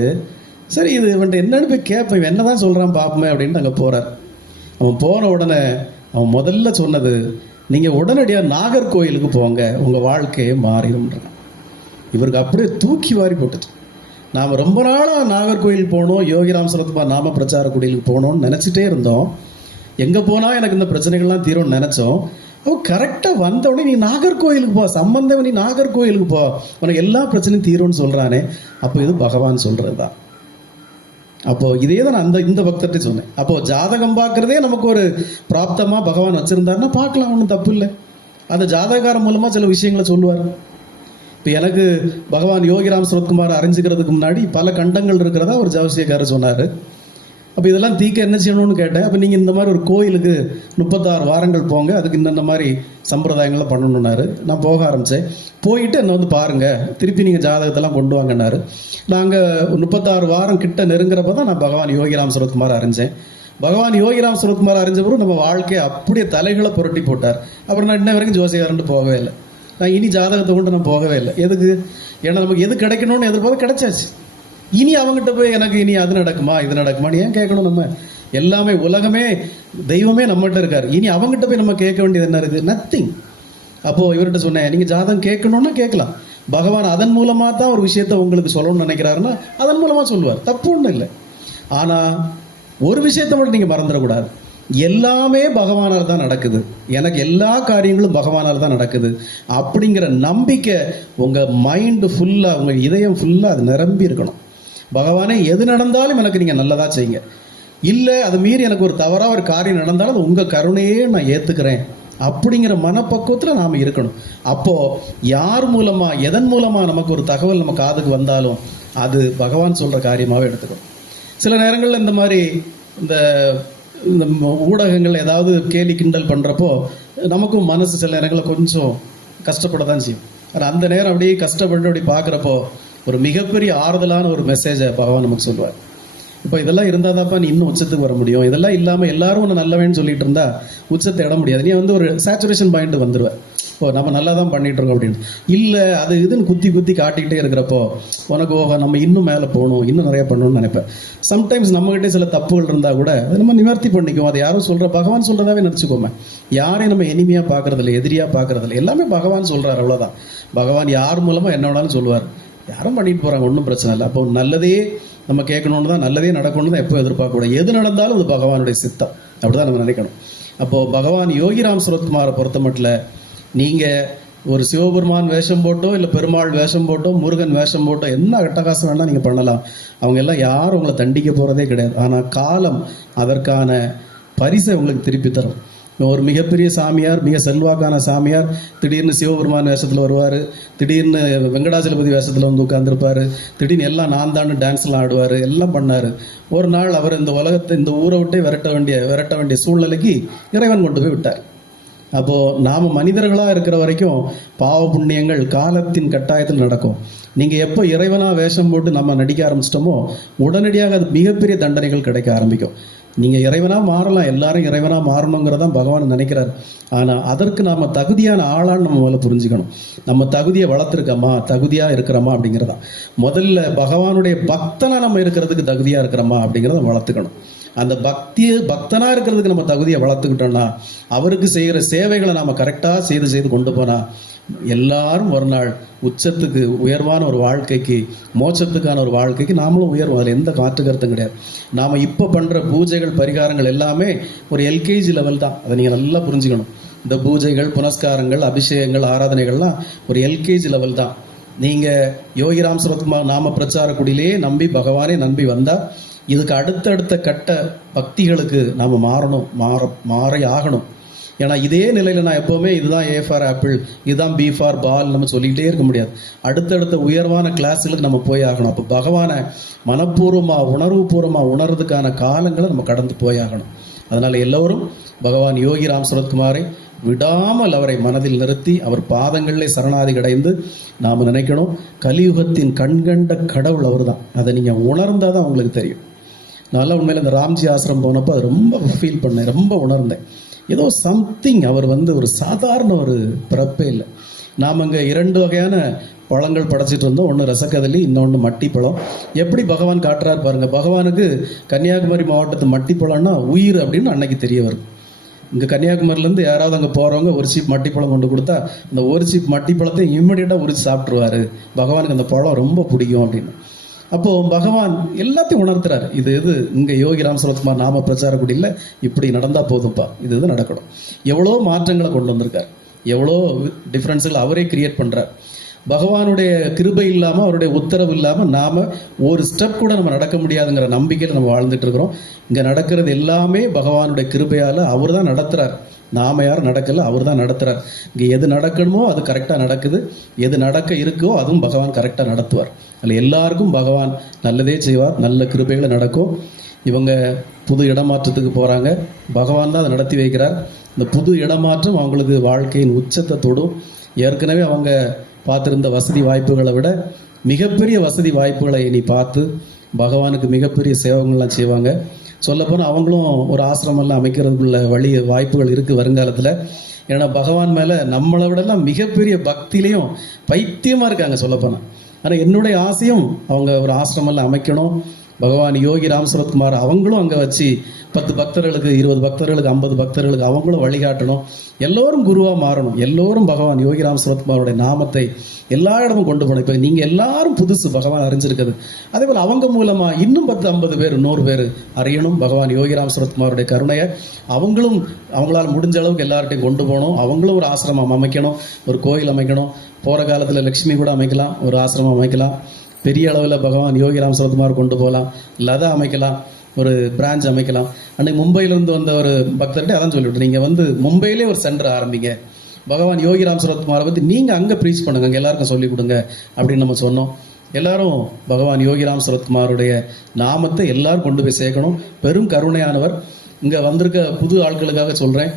சரி இது இவன்ட்டு என்னன்னு போய் கேட்பேன், இவன் என்ன தான் சொல்கிறான் பார்ப்போமே அப்படின்னு அங்கே போகிறார். அவன் போன உடனே அவன் முதல்ல சொன்னது, நீங்கள் உடனடியாக நாகர்கோயிலுக்கு போங்க, உங்கள் வாழ்க்கையே மாறிடும்ன்றான். இவருக்கு அப்படியே தூக்கி வாரி போட்டுச்சு. நாம் ரொம்ப நாளாக நாகர்கோயில் போகணும், யோகிராம் சரத்குமார் நாம பிரச்சார குடிலுக்கு போகணும்னு நினச்சிட்டே இருந்தோம். எங்கே போனால் எனக்கு இந்த பிரச்சனைகள்லாம் தீரும்னு நினச்சோம். அவன் கரெக்டாக வந்தவுடனே நீ நாகர்கோயிலுக்கு போ, சம்பந்தம் நீ நாகர்கோயிலுக்கு போ, உனக்கு எல்லா பிரச்சனையும் தீரும்னு சொல்கிறானே. அப்போ இது பகவான் சொல்கிறது தான். அப்போது இதே தான் நான் இந்த பக்தர்கிட்ட சொன்னேன். அப்போது ஜாதகம் பார்க்குறதே நமக்கு ஒரு பிராப்தமாக பகவான் வச்சுருந்தாருன்னா பார்க்கலாம், ஒன்றும் தப்பு இல்லை. அந்த ஜாதகாரம் மூலமாக சில விஷயங்களை சொல்லுவார். இப்போ எனக்கு பகவான் யோகிராம் சரத்குமார் அறிஞ்சிக்கிறதுக்கு முன்னாடி பல கண்டங்கள் இருக்கிறதா ஒரு ஜோசியக்காரர் சொன்னார். அப்போ இதெல்லாம் தீக்க என்ன செய்யணும்னு கேட்டேன். அப்போ நீங்கள் இந்த மாதிரி ஒரு கோயிலுக்கு 36 வாரங்கள் போங்க, அதுக்கு இந்த மாதிரி சம்பிரதாயங்கள்லாம் பண்ணணுன்னாரு. நான் போக ஆரம்பித்தேன். போயிட்டு என்னை வந்து பாருங்கள், திருப்பி நீங்கள் ஜாதகத்தெல்லாம் கொண்டு வாங்கினாரு. நாங்கள் 36 வாரம் கிட்ட நெருங்குறப்ப தான் நான் பகவான் யோகிராம் சரத்குமார் அறிஞ்சேன். பகவான் யோகிராம் சரத்குமார் அறிஞ்ச பிறகு நம்ம வாழ்க்கையை அப்படியே தலைகளை புரட்டி போட்டார். அப்புறம் நான் இன்ன வரைக்கும் ஜோசியக்காரன்ட்டு போகவே இல்லை. நான் இனி ஜாதகத்தை கொண்டு நான் போகவே இல்லை. எதுக்கு? ஏன்னா நமக்கு எது கிடைக்கணும்னு எதிர்பார்த்து கிடைச்சாச்சு. இனி அவங்ககிட்ட போய் எனக்கு இனி அது நடக்குமா இது நடக்குமான்னு ஏன் கேட்கணும்? நம்ம எல்லாமே உலகமே தெய்வமே நம்மகிட்ட இருக்கார். இனி அவங்ககிட்ட போய் நம்ம கேட்க வேண்டியது என்ன இருக்குது? நத்திங். அப்போது இவர்கிட்ட சொன்னேன், நீங்கள் ஜாதகம் கேட்கணுன்னா கேட்கலாம். பகவான் அதன் மூலமாக தான் ஒரு விஷயத்தை உங்களுக்கு சொல்லணும்னு நினைக்கிறாருன்னா அதன் மூலமாக சொல்லுவார், தப்பு ஒன்றும் இல்லை. ஆனால் ஒரு விஷயத்தை மட்டும் நீங்கள் மறந்துடக்கூடாது, எல்லாமே பகவானால் தான் நடக்குது, எனக்கு எல்லா காரியங்களும் பகவானால் தான் நடக்குது அப்படிங்கிற நம்பிக்கை உங்கள் மைண்டு ஃபுல்லாக, உங்கள் இதயம் ஃபுல்லாக அது நிரம்பி இருக்கணும். பகவானே எது நடந்தாலும் எனக்கு நீங்கள் நல்லதாக செய்யுங்க, இல்லை அது மீறி எனக்கு ஒரு தவறாக ஒரு காரியம் நடந்தாலும் அது உங்கள் கருணையே நான் ஏற்றுக்கிறேன் அப்படிங்கிற மனப்பக்குவத்தில் நாம் இருக்கணும். அப்போது யார் மூலமாக எதன் மூலமாக நமக்கு ஒரு தகவல் நம்ம காதுக்கு வந்தாலும் அது பகவான் சொல்கிற காரியமாகவே எடுத்துக்கணும். சில நேரங்களில் இந்த மாதிரி இந்த ஊடகங்கள் ஏதாவது கேலி கிண்டல் பண்ணுறப்போ நமக்கும் மனசு சில நேரங்களில் கொஞ்சம் கஷ்டப்பட தான் செய்யும். ஆனால் அந்த நேரம் அப்படியே கஷ்டப்பட்டு அப்படி பார்க்குறப்போ ஒரு மிகப்பெரிய ஆறுதலான ஒரு மெசேஜை பகவான் நமக்கு சொல்லுவார். இப்போ இதெல்லாம் இருந்தால் தான்ப்பா நீ இன்னும் உச்சத்துக்கு வர முடியும். இதெல்லாம் இல்லாமல் எல்லாரும் ஒன்று நல்லவேன்னு சொல்லிட்டு இருந்தா உச்சத்தை இட முடியாது. நீ வந்து ஒரு சேச்சுரேஷன் பாயிண்ட் வந்துடுவேன். இப்போ நம்ம நல்லா தான் பண்ணிட்டு இருக்கோம் அப்படின்னு இல்லை, அது இதுன்னு குத்தி குத்தி காட்டிக்கிட்டே இருக்கிறப்போ உனக்கு நம்ம இன்னும் மேலே போகணும், இன்னும் நிறைய பண்ணணும்னு நினைப்பேன். சம்டைம்ஸ் நம்மகிட்டே சில தப்புகள் இருந்தால் கூட அதை நம்ம நிவர்த்தி பண்ணிக்குவோம். அது யாரும் சொல்கிற பகவான் சொல்கிறதாவே நினச்சிக்கோமே. யாரையும் நம்ம எனிமையாக பார்க்குறதில்ல, எதிரியாக பார்க்குறதில்ல, எல்லாமே பகவான் சொல்கிறார், அவ்வளோதான். பகவான் யார் மூலமாக என்ன வேணாலும் சொல்லுவார். யாரும் பண்ணிட்டு போகிறாங்க, ஒன்றும் பிரச்சனை இல்லை. அப்போ நல்லதே நம்ம கேட்கணுன்னு தான், நல்லதே நடக்கணும்னு தான் எப்போ எதிர்பார்க்கக்கூடாது. எது நடந்தாலும் அது பகவானுடைய சித்தம், அப்படி தான் நம்ம நினைக்கணும். அப்போது பகவான் யோகிராம் சரத்குமாரை பொறுத்த மட்டும் நீங்கள் ஒரு சிவபெருமான் வேஷம் போட்டோ இல்லை பெருமாள் வேஷம் போட்டோ முருகன் வேஷம் போட்டோ என்ன அட்டகாசம் வேணால் நீங்கள் பண்ணலாம். அவங்க எல்லாம் யாரும் உங்களை தண்டிக்க போகிறதே கிடையாது. ஆனால் காலம் அதற்கான பரிசை உங்களுக்கு திருப்பி தரும். ஒரு மிகப்பெரிய சாமியார், மிக செல்வாக்கான சாமியார் திடீர்னு சிவபெருமான் வேஷத்தில் வருவார், திடீர்னு வெங்கடாச்சலபதி வேஷத்தில் வந்து உட்காந்துருப்பார், திடீர்னு எல்லாம் நான் தான் டான்ஸ்லாம் ஆடுவார், எல்லாம் பண்ணார். ஒரு நாள் அவர் இந்த உலகத்தை, இந்த ஊரை விட்டே விரட்ட வேண்டிய சூழ்நிலைக்கு இறைவன் கொண்டு போய் விட்டார். அப்போது நாம் மனிதர்களாக இருக்கிற வரைக்கும் பாவ புண்ணியங்கள் காலத்தின் கட்டாயத்தில் நடக்கும். நீங்கள் எப்போ இறைவனாக வேஷம் போட்டு நம்ம நடிக்க ஆரம்பிச்சிட்டோமோ உடனடியாக அது மிகப்பெரிய தண்டனைகள் கிடைக்க ஆரம்பிக்கும். நீங்கள் இறைவனாக மாறலாம், எல்லாரும் இறைவனாக மாறணுங்கிறதான் பகவான் நினைக்கிறார். ஆனால் அதற்கு நாம் தகுதியான ஆளான்னு நம்ம முதல்ல புரிஞ்சுக்கணும். நம்ம தகுதியை வளர்த்துருக்கோமா, தகுதியாக இருக்கிறோமா அப்படிங்கிறதான். முதல்ல பகவானுடைய பக்தனாக நம்ம இருக்கிறதுக்கு தகுதியாக இருக்கிறோமா அப்படிங்கிறத வளர்த்துக்கணும். அந்த பக்தனாக இருக்கிறதுக்கு நம்ம தகுதியை வளர்த்துக்கிட்டோம்னா அவருக்கு செய்கிற சேவைகளை நாம் கரெக்டாக செய்து கொண்டு போனால் எல்லாரும் ஒரு நாள் உச்சத்துக்கு உயர்வான ஒரு வாழ்க்கைக்கு, மோட்சத்துக்கான ஒரு வாழ்க்கைக்கு நாமளும் உயர்வோம். அதில் எந்த காற்று கருத்தும் கிடையாது. நாம் இப்போ பண்ணுற பூஜைகள் பரிகாரங்கள் எல்லாமே ஒரு எல்கேஜி லெவல் தான். அதை நீங்கள் நல்லா புரிஞ்சுக்கணும். இந்த பூஜைகள், புனஸ்காரங்கள், அபிஷேகங்கள், ஆராதனைகள்லாம் ஒரு எல்கேஜி லெவல் தான். நீங்கள் யோகிராம் சுரத்குமார் நாம பிரச்சார குடியிலே நம்பி பகவானே நம்பி வந்தால் இதுக்கு அடுத்தடுத்த கட்ட பக்திகளுக்கு நாம் மாறி ஆகணும். ஏன்னா இதே நிலையில் நான் எப்போவுமே இதுதான் ஏ ஃபார் ஆப்பிள், இதுதான் பி ஃபார் பால் நம்ம சொல்லிக்கிட்டே இருக்க முடியாது. அடுத்தடுத்த உயர்வான கிளாஸுகளுக்கு நம்ம போய் ஆகணும். அப்போ பகவானை மனப்பூர்வமாக உணர்வுபூர்வமாக உணர்றதுக்கான காலங்களை நம்ம கடந்து போயாகணும். அதனால் எல்லோரும் பகவான் யோகிராம் சுரத்குமாரை விடாமல் அவரை மனதில் நிறுத்தி அவர் பாதங்களிலே சரணாதி அடைந்து நாம் நினைக்கணும், கலியுகத்தின் கண்கண்ட கடவுள் அவர் தான். அதை நீங்கள் உணர்ந்தால் தான் உங்களுக்கு தெரியும். நல்லா உண்மையில் இந்த ராம்ஜி ஆசிரம் போனப்போ அது ரொம்ப ஃபீல் பண்ணேன், ரொம்ப உணர்ந்தேன். ஏதோ சம்திங் அவர் ஒரு சாதாரண ஒரு பிறப்பே இல்லை. நாம் அங்கே 2 வகையான பழங்கள் படைச்சிட்டு இருந்தோம். ஒன்று ரசக்கதலி, இன்னொன்று மட்டிப்பழம். எப்படி பகவான் காட்டுறார் பாருங்கள். பகவானுக்கு கன்னியாகுமரி மாவட்டத்து மட்டிப்பழம்னா உயிர் அப்படின்னு அன்னைக்கு தெரிய வரும். இங்கே கன்னியாகுமரியிலேருந்து யாராவது அங்கே போகிறவங்க ஒரு சீப் மட்டிப்பழம் கொண்டு கொடுத்தா அந்த ஒரு சீப் மட்டிப்பழத்தை இம்மிடியட்டாக உரிச்சு சாப்பிட்ருவார். பகவானுக்கு அந்த பழம் ரொம்ப பிடிக்கும் அப்படின்னு. அப்போது பகவான் எல்லாத்தையும் உணர்த்துறாரு. இது இங்கே யோகிராம் சுரத்குமார் நாம பிரச்சார குடியில் இப்படி நடந்தால் போதும்ப்பா, இது நடக்கணும். எவ்வளோ மாற்றங்களை கொண்டு வந்திருக்கார், எவ்வளோ டிஃப்ரென்ஸுகள் அவரே கிரியேட் பண்ணுறார். பகவானுடைய கிருபை இல்லாமல், அவருடைய உத்தரவு இல்லாமல் நாம் ஒரு ஸ்டெப் கூட நம்ம நடக்க முடியாதுங்கிற நம்பிக்கையில் நம்ம வாழ்ந்துட்டு இருக்கிறோம். இங்கே நடக்கிறது எல்லாமே பகவானுடைய கிருபையால் அவர் தான் நடத்துகிறார். நாம் யாரும் நடக்கலை, அவர் தான் நடத்துகிறார். இங்கே எது நடக்கணுமோ அது கரெக்டாக நடக்குது, எது நடக்க இருக்கோ அதுவும் பகவான் கரெக்டாக நடத்துவார். அதில் எல்லாருக்கும் பகவான் நல்லதே செய்வார், நல்ல கிருபைகளை நடக்கும். இவங்க புது இடமாற்றத்துக்கு போகிறாங்க, பகவான் தான் அதை நடத்தி வைக்கிறார். இந்த புது இடமாற்றம் அவங்களுக்கு வாழ்க்கையின் உச்சத்தை தொடும். ஏற்கனவே அவங்க பார்த்துருந்த வசதி வாய்ப்புகளை விட மிகப்பெரிய வசதி வாய்ப்புகளை இனி பார்த்து பகவானுக்கு மிகப்பெரிய சேவகங்கள்லாம் செய்வாங்க. சொல்லப்போனால் அவங்களும் ஒரு ஆசிரமெல்லாம் அமைக்கிறதுக்குள்ள வாய்ப்புகள் இருக்குது வருங்காலத்தில். ஏன்னா பகவான் மேலே நம்மளை விடலாம் மிகப்பெரிய பக்தியிலையும் பைத்தியமாக இருக்காங்க சொல்லப்போனால். ஆனால் என்னுடைய ஆசையும் அவங்க ஒரு ஆசிரமெல்லாம் அமைக்கணும். பகவான் யோகிராம் சுரத்குமார் அவங்களும் அங்கே வச்சு 10 பக்தர்களுக்கு, 20 பக்தர்களுக்கு, 50 பக்தர்களுக்கு அவங்களும் வழிகாட்டணும். எல்லோரும் குருவாக மாறணும். எல்லோரும் பகவான் யோகிராம் சுரத்குமாரோடைய நாமத்தை எல்லா இடமும் கொண்டு போகணும். இப்போ நீங்கள் எல்லாரும் புதுசு பகவான் அறிஞ்சிருக்குது. அதே போல் அவங்க மூலமாக இன்னும் 10, 50 பேர், 100 பேர் அறியணும் பகவான் யோகிராம் சுரத்குமாரோடைய கருணையை. அவங்களும் அவங்களால முடிஞ்ச அளவுக்கு எல்லார்ட்டையும் கொண்டு போகணும். அவங்களும் ஒரு ஆசிரமம் அமைக்கணும், ஒரு கோயில் அமைக்கணும். போகிற காலத்தில் லக்ஷ்மி கூட அமைக்கலாம், ஒரு ஆசிரமம் அமைக்கலாம். பெரிய அளவில் பகவான் யோகிராம் சுரத்குமார் கொண்டு போகலாம், லதா அமைக்கலாம், ஒரு பிரான்ச் அமைக்கலாம். அன்றைக்கி மும்பையிலேருந்து வந்த ஒரு பக்தர்கிட்ட அதான் சொல்லிவிட்டு, நீங்கள் மும்பையிலே ஒரு சென்டர் ஆரம்பிங்க, பகவான் யோகிராம் சுரத்குமாரை பற்றி நீங்கள் அங்கே ப்ரீச் பண்ணுங்க, அங்கே எல்லாருக்கும் சொல்லிக் கொடுங்க அப்படின்னு நம்ம சொன்னோம். எல்லாரும் பகவான் யோகிராம் சுரத்குமாருடைய நாமத்தை எல்லாரும் கொண்டு போய் சேர்க்கணும். பெரும் கருணையானவர். இங்கே வந்திருக்க புது ஆட்களுக்காக சொல்கிறேன்,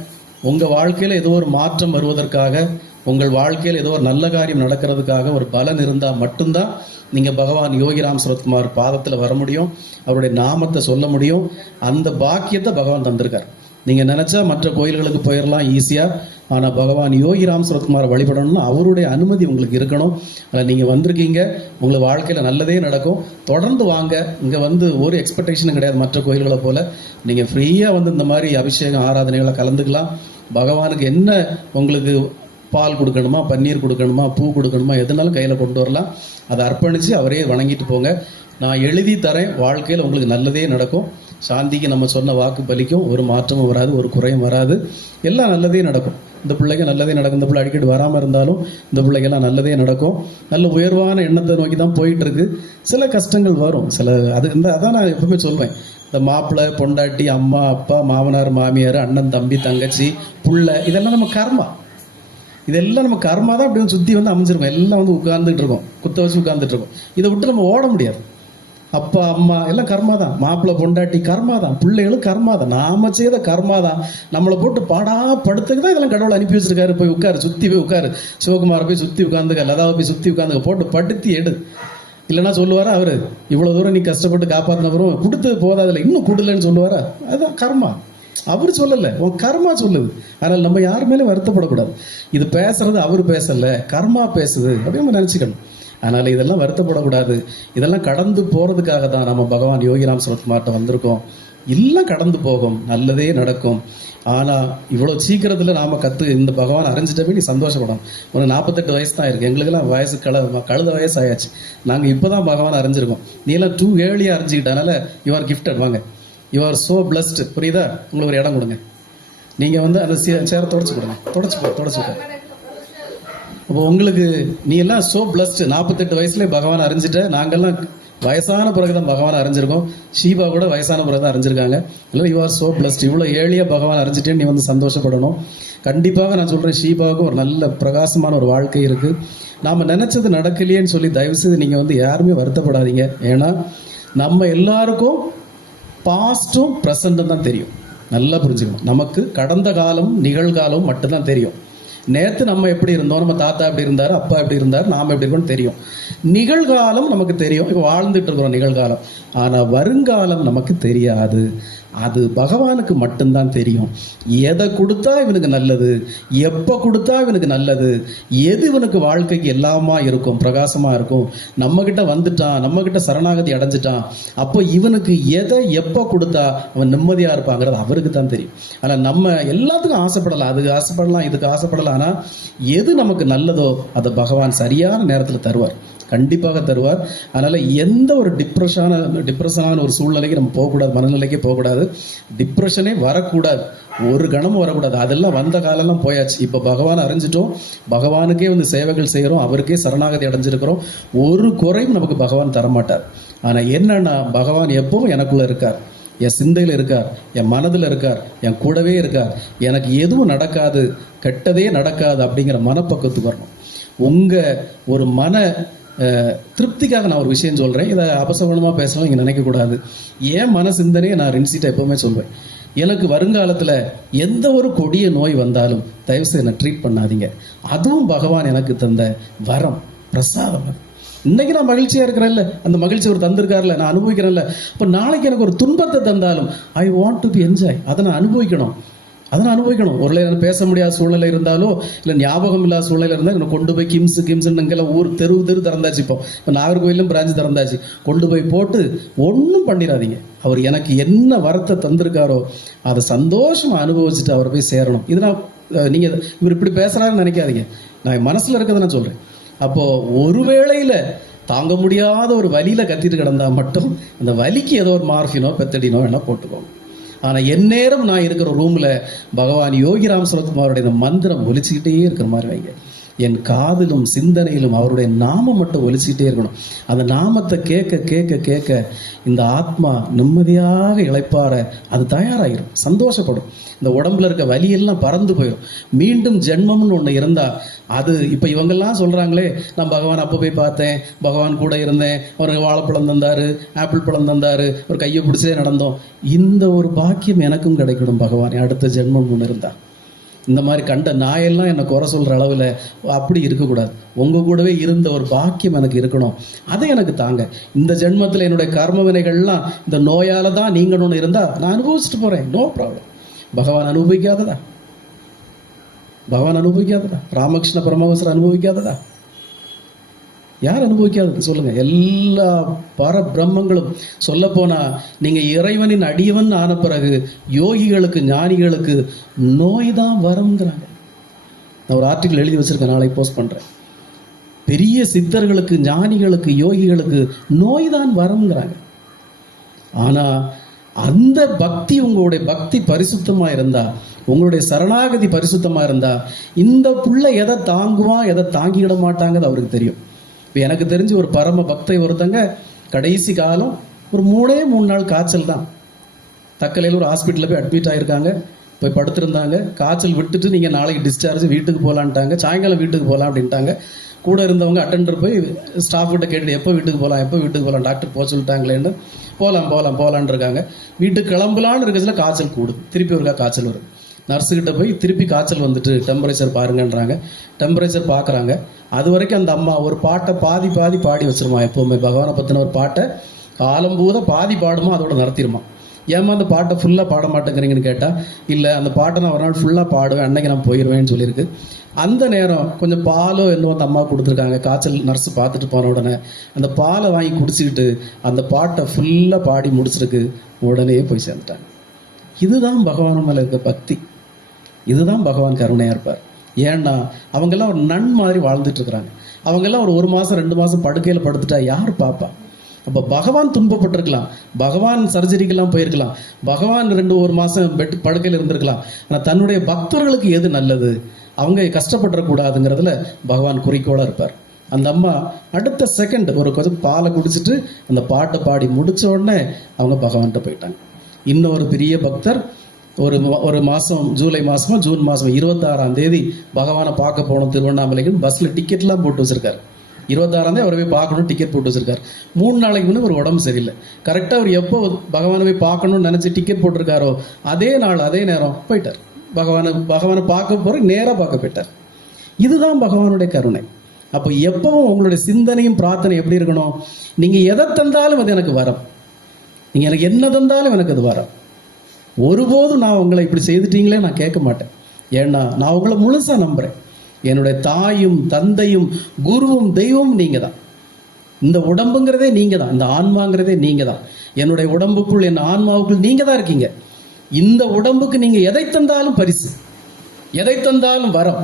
உங்கள் வாழ்க்கையில் ஏதோ ஒரு மாற்றம் வருவதற்காக, உங்கள் வாழ்க்கையில் ஏதோ ஒரு நல்ல காரியம் நடக்கிறதுக்காக ஒரு பலன் இருந்தால் மட்டும்தான் நீங்கள் பகவான் யோகிராம் சுரத்குமார் பாதத்தில் வர முடியும், அவருடைய நாமத்தை சொல்ல முடியும். அந்த பாக்கியத்தை பகவான் தந்திருக்கார். நீங்கள் நினச்சா மற்ற கோயில்களுக்கு போயிடலாம் ஈஸியாக. ஆனால் பகவான் யோகிராம் சுரத்குமாரை வழிபடணும்னா அவருடைய அனுமதி உங்களுக்கு இருக்கணும். அதில் நீங்கள் வந்திருக்கீங்க, உங்களுக்கு வாழ்க்கையில் நல்லதே நடக்கும். தொடர்ந்து வாங்க. இங்கே ஒரு எக்ஸ்பெக்டேஷனும் கிடையாது மற்ற கோயில்களை போல். நீங்கள் ஃப்ரீயாக இந்த மாதிரி அபிஷேகம் ஆராதனைகளை கலந்துக்கலாம். பகவானுக்கு என்ன உங்களுக்கு பால் கொடுக்கணுமா, பன்னீர் கொடுக்கணுமா, பூ கொடுக்கணுமா, எதுனாலும் கையில் கொண்டு வரலாம். அதை அர்ப்பணித்து அவரே வணங்கிட்டு போங்க. நான் எழுதி தரேன், வாழ்க்கையில் உங்களுக்கு நல்லதே நடக்கும். சாந்திக்கு நம்ம சொன்ன வாக்கு பலிக்கும், ஒரு மாற்றமும் வராது, ஒரு குறையும் வராது, எல்லாம் நல்லதே நடக்கும். இந்த பிள்ளைக்கு நல்லதே நடக்கும். இந்த பிள்ளை அடிக்கடி வராமல் இருந்தாலும் இந்த பிள்ளைக்கெல்லாம் நல்லதே நடக்கும். நல்ல உயர்வான எண்ணத்தை நோக்கி தான் போயிட்டுருக்கு. சில கஷ்டங்கள் வரும், அதான் நான் எப்பவுமே சொல்வேன். இந்த மாப்பிள்ளை, பொண்டாட்டி, அம்மா, அப்பா, மாமனார், மாமியார், அண்ணன், தம்பி, தங்கச்சி, புள்ள, இதெல்லாம் நம்ம கர்மா. இதெல்லாம் நம்ம கர்மா தான் அப்படி சுற்றி அமைஞ்சிருக்கோம். எல்லாம் உட்கார்ந்துட்டு இருக்கோம், குத்த வச்சு உட்கார்ந்துட்டு இருக்கோம். இதை விட்டு நம்ம ஓட முடியாது. அப்பா, அம்மா எல்லாம் கர்மா தான். மாப்பிள்ளை, பொண்டாட்டி கர்மா தான், பிள்ளைகளும் கர்மா தான். நாம செய்த கர்மா தான். நம்மளை போட்டு படுத்துக்கு தான் இதெல்லாம் கடவுள் அனுப்பி வச்சிருக்காரு. போய் உட்காரு, சுற்றி போய் உட்காரு, சிவகுமாரை போய் சுற்றி உட்காந்துக்க, லதாவை போய் சுற்றி உட்காந்துக்க, போட்டு படுத்தி எடு. இல்லைன்னா சொல்லுவாரா அவர், இவ்வளோ தூரம் நீ கஷ்டப்பட்டு காப்பாற்றினவரும் கொடுத்து போதாதில்லை, இன்னும் கொடுலன்னு சொல்லுவாரா? அதுதான் கர்மா. அவர் சொல்லலை, உன் கர்மா சொல்லுது. அதனால் நம்ம யார் மேலே வருத்தப்படக்கூடாது. இது பேசுறது அவர் பேசலை, கர்மா பேசுது அப்படின்னு நம்ம நினச்சிக்கணும். அதனால் இதெல்லாம் வருத்தப்படக்கூடாது. இதெல்லாம் கடந்து போகிறதுக்காக தான் நம்ம பகவான் யோகிராம் சுரத்குமார்ட்ட வந்திருக்கோம். எல்லாம் கடந்து போகும், நல்லதே நடக்கும். ஆனால் இவ்வளோ சீக்கிரத்தில் நாம் இந்த பகவான் அறிஞ்சிட்டவே நீ சந்தோஷப்படணும். உனக்கு 48 வயசு தான் இருக்குது. எங்களுக்கெல்லாம் வயசு கழுத வயசு ஆயாச்சு. நாங்கள் இப்போ தான் பகவான் அறிஞ்சிருக்கோம். நீ எல்லாம் டூ ஏர்லியாக அறிஞ்சிக்கிட்டனால யூ ஆர் கிஃப்டட். வாங்க, யூ ஆர் ஸோ பிளஸ்டு. புரியுதா? உங்களுக்கு ஒரு இடம் கொடுங்க. நீங்கள் வந்து அந்த சேரை தொடச்சி கொடுங்க, தொடச்சி விட. அப்போ உங்களுக்கு நீ எல்லாம் சோ பிளஸ்ட். 48 வயசுலேயே பகவான் அறிஞ்சிட்ட. நாங்கள்லாம் வயசான பிறகு தான் பகவான் அறிஞ்சிருக்கோம். ஷீபா கூட வயசான பிறகு தான் அறிஞ்சிருக்காங்க. இல்லை, யூ ஆர் சோ பிளஸ்ட். இவ்வளோ ஏழியாக பகவான் அறிஞ்சிட்டேன்னு நீ வந்து சந்தோஷப்படணும். கண்டிப்பாக நான் சொல்கிறேன், ஷீபாவுக்கு ஒரு நல்ல பிரகாசமான ஒரு வாழ்க்கை இருக்குது. நாம் நினச்சது நடக்கலையேன்னு சொல்லி தயவுசெய்து நீங்கள் வந்து யாருமே வருத்தப்படாதீங்க. ஏன்னா நம்ம எல்லாருக்கும் பாஸ்ட்டும் ப்ரெசண்ட்டும் தான் தெரியும். நல்லா புரிஞ்சுக்கணும். நமக்கு கடந்த காலம் நிகழ்காலம் மட்டும்தான் தெரியும். நேற்று நம்ம எப்படி இருந்தோம், நம்ம தாத்தா எப்படி இருந்தார், அப்பா எப்படி இருந்தார், நாம் எப்படி இருக்கோம்னு தெரியும். நிகழ்காலம் நமக்கு தெரியும், இப்போ வாழ்ந்துட்டு இருக்கிறோம் நிகழ்காலம். ஆனால் வருங்காலம் நமக்கு தெரியாது. அது பகவானுக்கு மட்டும்தான் தெரியும். எதை கொடுத்தா இவனுக்கு நல்லது, எப்போ கொடுத்தா இவனுக்கு நல்லது, எது இவனுக்கு வாழ்க்கைக்கு எல்லாமா இருக்கும், பிரகாசமா இருக்கும். நம்மகிட்ட வந்துட்டான், நம்மகிட்ட சரணாகதி அடைஞ்சிட்டான், அப்போ இவனுக்கு எதை எப்போ கொடுத்தா அவன் நிம்மதியா இருப்பாங்கிறது அவருக்கு தான் தெரியும். ஆனால் நம்ம எல்லாத்துக்கும் ஆசைப்படலாம், அதுக்கு ஆசைப்படலாம், இதுக்கு ஆசைப்படலாம். ஆனால் எது நமக்கு நல்லதோ அதை பகவான் சரியான நேரத்தில் தருவார், கண்டிப்பாக தருவார். அதனால் எந்த ஒரு டிப்ரெஷனான ஒரு சூழ்நிலைக்கு நம்ம போகக்கூடாது, மனநிலைக்கே போகக்கூடாது. டிப்ரெஷனே வரக்கூடாது, ஒரு கணமும் வரக்கூடாது. அதெல்லாம் வந்த காலம்லாம் போயாச்சு. இப்போ பகவான் அறிஞ்சிட்டோம், பகவானுக்கே வந்து சேவைகள் செய்கிறோம், அவருக்கே சரணாகதி அடைஞ்சிருக்கிறோம். ஒரு குறையும் நமக்கு பகவான் தரமாட்டார். ஆனால் என்னன்னா, பகவான் எப்பவும் எனக்குள்ளே இருக்கார், என் சிந்தையில் இருக்கார், என் மனதில் இருக்கார், என் கூடவே இருக்கார். எனக்கு எதுவும் நடக்காது, கெட்டதே நடக்காது அப்படிங்கிற மனப்பக்குவத்துக்கு வரணும். உங்கள் ஒரு மன திருப்திக்காக நான் ஒரு விஷயம் சொல்கிறேன். இதை அபசகுணமாக பேசலாம் இங்கே நினைக்கக்கூடாது. ஏன் மன சிந்தனையை நான் ரின்சிட்ட எப்போவுமே சொல்வேன். எனக்கு வருங்காலத்தில் எந்த ஒரு கொடிய நோய் வந்தாலும் தயவுசெய்து என்னை ட்ரீட் பண்ணாதீங்க. அதுவும் பகவான் எனக்கு தந்த வரம், பிரசாதம். இன்னைக்கு நான் மகிழ்ச்சியாக இருக்கிறேன்ல, அந்த மகிழ்ச்சி ஒரு தந்திருக்காருல, நான் அனுபவிக்கிறேன்ல. இப்போ நாளைக்கு எனக்கு ஒரு துன்பத்தை தந்தாலும் I want to be enjoy. அதை நான் அனுபவிக்கணும். ஒரு எனக்கு பேச முடியாத சூழ்நிலை இருந்தாலோ, இல்லை ஞாபகம் இல்லாத சூழ்நிலை இருந்தால் எனக்கு கொண்டு போய் கிம்ஸுன்னு இங்கெல்லாம் ஊர் தெரு திறந்தாச்சு. இப்போ நாகர்கோயிலும் பிரான்ச் திறந்தாச்சு. கொண்டு போய் போட்டு ஒன்றும் பண்ணிடாதீங்க. அவர் எனக்கு என்ன வரத்தை தந்திருக்காரோ அதை சந்தோஷமாக அனுபவிச்சுட்டு அவரை போய் சேரணும். இது நான் நீங்கள் இவர் இப்படி பேசுகிறாருன்னு நினைக்காதீங்க, நான் மனசில் இருக்கிறத நான் சொல்கிறேன். அப்போது ஒரு வேளையில் தாங்க முடியாத ஒரு வலியில் கத்திட்டு கிடந்தால் மட்டும் அந்த வலிக்கு ஏதோ ஒரு மார்ஃபினோ பெத்தடினோ வேணால் போட்டுக்கோங்க. ஆனால் எந்நேரம் நான் இருக்கிற ரூமில் பகவான் யோகிராம் சுரத்குமாரோடைய மந்திரம் ஒலிச்சுக்கிட்டே இருக்கிற மாதிரி வைங்க. என் காதிலும் சிந்தனையிலும் அவருடைய நாமம் மட்டும் ஒலிச்சுக்கிட்டே இருக்கணும். அந்த நாமத்தை கேட்க கேட்க கேட்க இந்த ஆத்மா நிம்மதியாக இளைப்பாற அது தயாராகிடும், சந்தோஷப்படும். இந்த உடம்புல இருக்க வலியெல்லாம் பறந்து போயிடும். மீண்டும் ஜென்மம்னு ஒன்று இருந்தால் அது இப்போ இவங்கெல்லாம் சொல்கிறாங்களே, நான் பகவான் அப்போ போய் பார்த்தேன், பகவான் கூட இருந்தேன், அவருக்கு வாழைப்பழம் தந்தார், ஆப்பிள் பழம் தந்தார், ஒரு கையை பிடிச்சே நடந்தோம். இந்த ஒரு பாக்கியம் எனக்கும் கிடைக்கணும் பகவான் அடுத்த ஜென்மம் ஒன்று இருந்தால். இந்த மாதிரி கண்ட நாயெல்லாம் என்னை குறை சொல்கிற அளவில் அப்படி இருக்கக்கூடாது. உங்கள் கூடவே இருந்த ஒரு பாக்கியம் எனக்கு இருக்கணும், அதை எனக்கு தாங்க. இந்த ஜென்மத்தில் என்னுடைய கர்ம வினைகள்லாம் இந்த நோயால் தான் நீங்கணும்னு இருந்தால் நான் அனுபவிச்சுட்டு போகிறேன், நோ ப்ராப்ளம். பகவான் அனுபவிக்காததா? ராமகிருஷ்ண பரமஹம்சர் அனுபவிக்காததா? யார் அனுபவிக்காதது சொல்லுங்க? எல்லா பரபிரம்மங்களும் சொல்ல போனா, நீங்க இறைவனின் அடியவன் ஆன பிறகு யோகிகளுக்கு, ஞானிகளுக்கு நோய் தான் வருங்கிறாங்க. நான் ஒரு ஆர்டிகிள் எழுதி வச்சிருக்கேன், நாளைக்கு போஸ்ட் பண்றேன். பெரிய சித்தர்களுக்கு, ஞானிகளுக்கு, யோகிகளுக்கு நோய் தான் வருங்கிறாங்க. ஆனா அந்த பக்தி, உங்களுடைய பக்தி பரிசுத்தமா இருந்தா, உங்களுடைய சரணாகதி பரிசுத்தமா இருந்தா, இந்த புள்ள எதை தாங்குவான் எதை தாங்கிட மாட்டாங்கிறது அவருக்கு தெரியும். இப்போ எனக்கு தெரிஞ்சு ஒரு பரம பக்தை ஒருத்தங்க கடைசி காலம் ஒரு 3 நாள் காய்ச்சல் தான். தக்கலையில் ஒரு ஹாஸ்பிட்டலில் போய் அட்மிட் ஆகியிருக்காங்க, போய் படுத்திருந்தாங்க. காய்ச்சல் விட்டுட்டு நீங்கள் நாளைக்கு டிஸ்சார்ஜ், வீட்டுக்கு போகலான்ட்டாங்க. சாயங்காலம் வீட்டுக்கு போகலாம் அப்படின்ட்டாங்க. கூட இருந்தவங்க அட்டெண்டர் போய் ஸ்டாஃப் கிட்ட கேட்டு எப்போ வீட்டுக்கு போகலாம் டாக்டர் போக சொல்லிட்டாங்களேன்னு, போகலான் இருக்காங்க. வீட்டுக்கு கிளம்பலான்னு இருக்கிறதுல காய்ச்சல் கூடுது, திருப்பி ஒருக்கா காய்ச்சல் வருது. நர்ஸுக்கிட்ட போய் திருப்பி காய்ச்சல் வந்துட்டு டெம்பரேச்சர் பாருங்கன்றாங்க. டெம்பரேச்சர் பார்க்குறாங்க. அது வரைக்கும் அந்த அம்மா ஒரு பாட்டை பாதி பாடி வச்சிருமா. எப்போவுமே பகவானை பற்றின ஒரு பாட்டை காலம்பூத பாதி பாடுமா, அதோட நடத்திடுமா. ஏமா அந்த பாட்டை ஃபுல்லாக பாட மாட்டேங்கிறீங்கன்னு கேட்டால், இல்லை அந்த பாட்டை நான் ஒரு நாள் ஃபுல்லாக பாடுவேன், அன்னைக்கு நான் போயிடுவேன்னு சொல்லியிருக்கு. அந்த நேரம் கொஞ்சம் பாலோ என்னவோ அந்த அம்மா கொடுத்துருக்காங்க. காய்ச்சல் நர்ஸு பார்த்துட்டு போன உடனே அந்த பாலை வாங்கி குடிச்சிக்கிட்டு அந்த பாட்டை ஃபுல்லாக பாடி முடிச்சிருக்கு. உடனே போய் சேர்ந்துட்டாங்க. இதுதான் பகவான் மேலே இருக்க பக்தி, இதுதான் பகவான் கருணையாக இருப்பார். ஏன்னா அவங்கெல்லாம் ஒரு நன் மாதிரி வாழ்ந்துட்டு இருக்கிறாங்க. அவங்கெல்லாம் ஒரு 1 மாதம் 2 மாதம் படுக்கையில் படுத்துட்டா யார் பார்ப்பா? அப்போ பகவான் துன்பப்பட்டிருக்கலாம், பகவான் சர்ஜரிக்கெல்லாம் போயிருக்கலாம், பகவான் 1 மாதம் பெட் படுக்கையில் இருந்திருக்கலாம். ஆனால் தன்னுடைய பக்தர்களுக்கு எது நல்லது, அவங்க கஷ்டப்படக்கூடாதுங்கிறதுல பகவான் குறிக்கோளாக இருப்பார். அந்த அம்மா அடுத்த செகண்ட் ஒரு கொஞ்சம் பாலை குடிச்சிட்டு அந்த பாட்டை பாடி முடித்த உடனே அவங்க பகவான்கிட்ட போயிட்டாங்க. இன்னொரு பெரிய பக்தர் ஒரு மாதம், ஜூலை மாதமோ ஜூன் மாதம் 26ஆம் தேதி பகவானை பார்க்க போகணும் திருவண்ணாமலைக்கு பஸ்ஸில் டிக்கெட்லாம் போட்டு வச்சுருக்காரு. 26ஆம் தேதி அவரை போய் பார்க்கணும் டிக்கெட் போட்டு வச்சுருக்காரு. 3 நாளைக்கு முன்னே ஒரு உடம்பு சரியில்லை. கரெக்டாக அவர் எப்போ பகவானை போய் பார்க்கணும்னு நினச்சி டிக்கெட் போட்டிருக்காரோ அதே நாள் அதே நேரம் போயிட்டார். பகவானை பார்க்க போகிற நேராக பார்க்க போயிட்டார். இதுதான் பகவானுடைய கருணை. அப்போ எப்பவும் உங்களுடைய சிந்தனையும் பிரார்த்தனை எப்படி இருக்கணும், நீங்கள் எதை தந்தாலும் அது எனக்கு வரும், நீங்கள் எனக்கு என்ன தந்தாலும் எனக்கு அது வரும். ஒருபோதும் நான் உங்களை இப்படி செய்துட்டீங்களே நான் கேட்க மாட்டேன். ஏன்னா நான் உங்களை முழுசாக நம்புகிறேன். என்னுடைய தாயும் தந்தையும் குருவும் தெய்வமும் நீங்கள் தான். இந்த உடம்புங்கிறதே நீங்கள் தான், இந்த ஆன்மாங்கிறதே நீங்கள் தான். என்னுடைய உடம்புக்குள் என் ஆன்மாவுக்குள் நீங்கள் தான் இருக்கீங்க. இந்த உடம்புக்கு நீங்கள் எதை தந்தாலும் பரிசு, எதை தந்தாலும் வரம்.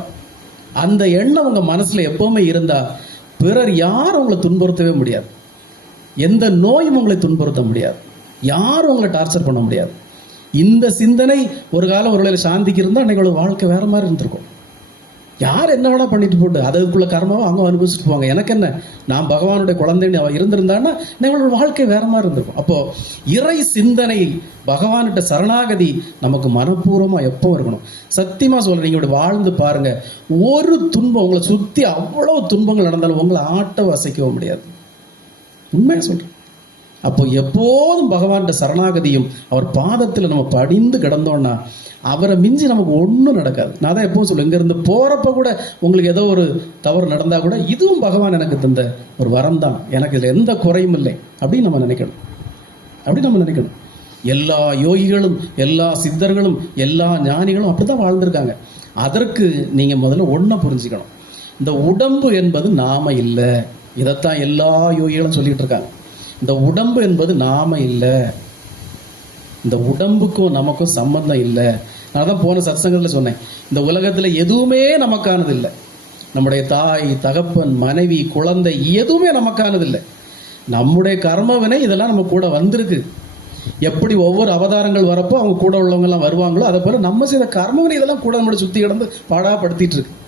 அந்த எண்ணம் உங்கள் மனசில் எப்போவுமே இருந்தால் பிறர் யாரும் உங்களை துன்புறுத்தவே முடியாது. எந்த நோயும் உங்களை துன்புறுத்த முடியாது, யாரும் உங்களை டார்ச்சர் பண்ண முடியாது. இந்த சிந்தனை ஒரு காலம் ஒரு சாந்திக்கு இருந்தால் அன்றைக்கோட வாழ்க்கை வேறு மாதிரி இருந்திருக்கும். யார் என்ன வேணா பண்ணிட்டு போட்டு அதுக்குள்ள கர்மாவை அவங்க அனுபவிச்சுட்டு போவாங்க. எனக்கு என்ன, நான் பகவானுடைய குழந்தைன்னு அவன் இருந்திருந்தான்னா எங்களோட வாழ்க்கை வேற மாதிரி இருந்திருக்கும். அப்போ இறை சிந்தனை, பகவான்கிட்ட சரணாகதி நமக்கு மனப்பூர்வமாக எப்போ இருக்கணும். சத்தியமாக சொல்கிறேன், நீங்கள் இப்படி வாழ்ந்து பாருங்க, ஒரு துன்பம் உங்களை சுற்றி அவ்வளோ துன்பங்கள் நடந்தாலும் உங்களை ஆட்ட அசைக்கவும் முடியாது. உண்மையாக சொல்கிறேன். அப்போ எப்போதும் பகவான்கிட்ட சரணாகதியும் அவர் பாதத்தில் நம்ம படிந்து கிடந்தோன்னா அவரை மிஞ்சி நமக்கு ஒன்றும் நடக்காது. நான் தான் எப்பவும் சொல்லுவேன், இங்கேருந்து போகிறப்ப கூட உங்களுக்கு ஏதோ ஒரு தவறு நடந்தால் கூட இதுவும் பகவான் எனக்கு தந்த ஒரு வரம் தான், எனக்கு இதில் எந்த குறையும் இல்லை அப்படின்னு நம்ம நினைக்கணும். எல்லா யோகிகளும் எல்லா சித்தர்களும் எல்லா ஞானிகளும் அப்படி தான் வாழ்ந்திருக்காங்க. அதற்கு நீங்கள் முதல்ல ஒன்றை புரிஞ்சுக்கணும், இந்த உடம்பு என்பது நாம இல்லை. இதைத்தான் எல்லா யோகிகளும் சொல்லிட்டு இருக்காங்க. இந்த உடம்பு என்பது நாம இல்லை, இந்த உடம்புக்கும் நமக்கும் சம்பந்தம் இல்லை. நான் தான் போன சத்சங்கத்தில் சொன்னேன், இந்த உலகத்தில் எதுவுமே நமக்கானது இல்லை. நம்முடைய தாய் தகப்பன் மனைவி குழந்தை எதுவுமே நமக்கானது இல்லை. நம்முடைய கர்மவினை இதெல்லாம் நம்ம கூட வந்திருக்கு. எப்படி ஒவ்வொரு அவதாரங்கள் வரப்போ அவங்க கூட உள்ளவங்கெல்லாம் வருவாங்களோ அதை போல நம்ம செய்த கர்மவினை இதெல்லாம் கூட நம்மளை சுற்றி கிடந்து பாடாப்படுத்திட்டு இருக்கு.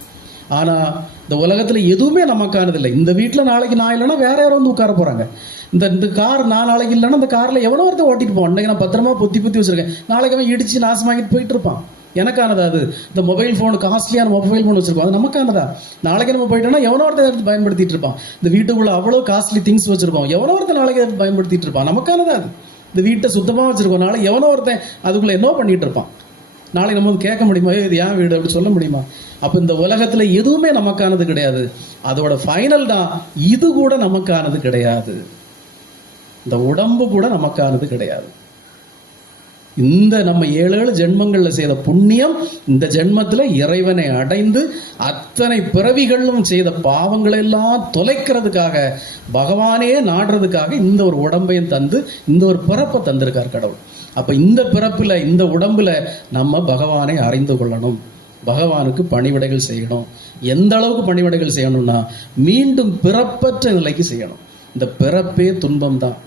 ஆனால் இந்த உலகத்தில் எதுவுமே நமக்கானது இல்லை. இந்த வீட்டில் நாளைக்கு நான் இல்லைன்னா வேற யாரும் வந்து உட்கார போகிறாங்க. இந்த கார் நாளைக்கு இல்லைன்னா இந்த காரில் எவனோ ஒருத்தர் ஓட்டிட்டு போவான். அன்றைக்கி நான் பத்திரமா பொத்தி வச்சுருக்கேன், நாளைக்கு அவன் இடித்து நாசமாகிட்டு போயிட்டு இருப்பான். எனக்கானதா அது? இந்த மொபைல் ஃபோன், காஸ்ட்லியான மொபைல் ஃபோன் வச்சுருக்கோம், அது நமக்கானதா? நாளைக்கு நம்ம போயிட்டோம்னா எவனோ ஒருத்தர் எடுத்து பயன்படுத்திட்டு இருப்பான். இந்த வீட்டுக்குள்ளே அவ்வளோ காஸ்ட்லி திங்ஸ் வச்சுருக்கோம், எவனோ ஒருத்தர் நாளைக்கு எடுத்து பயன்படுத்திட்டு இருப்பான். நமக்கானதா அது? இந்த வீட்டை சுத்தமாக வச்சுருக்கோம், நாளைக்கு எவனோ ஒருத்தன் அதுக்குள்ளே என்ன பண்ணிட்டு இருப்பான். நாளைக்கு நம்ம கேட்க முடியுமா, இது ஏன் வீடு அப்படி சொல்ல முடியுமா? அப்போ இந்த உலகத்தில் எதுவுமே நமக்கானது கிடையாது. அதோட ஃபைனல் தான் இது கூட நமக்கானது கிடையாது, இந்த உடம்பு கூட நமக்கானது கிடையாது. இந்த நம்ம 7 ஜென்மங்களில் செய்த புண்ணியம் இந்த ஜென்மத்தில் இறைவனை அடைந்து அத்தனை பிறவிகளும் செய்த பாவங்களை எல்லாம் தொலைக்கிறதுக்காக, பகவானே நாடுறதுக்காக இந்த ஒரு உடம்பையும் தந்து இந்த ஒரு பிறப்பை தந்திருக்கார் கடவுள். அப்போ இந்த பிறப்பில் இந்த உடம்புல நம்ம பகவானை அறிந்து கொள்ளணும், பகவானுக்கு பணிவிடைகள் செய்யணும். எந்த அளவுக்கு பணிவிடைகள் செய்யணும்னா மீண்டும் பிறப்பற்ற நிலைக்கு செய்யணும். இந்த பிறப்பே துன்பம் தான்.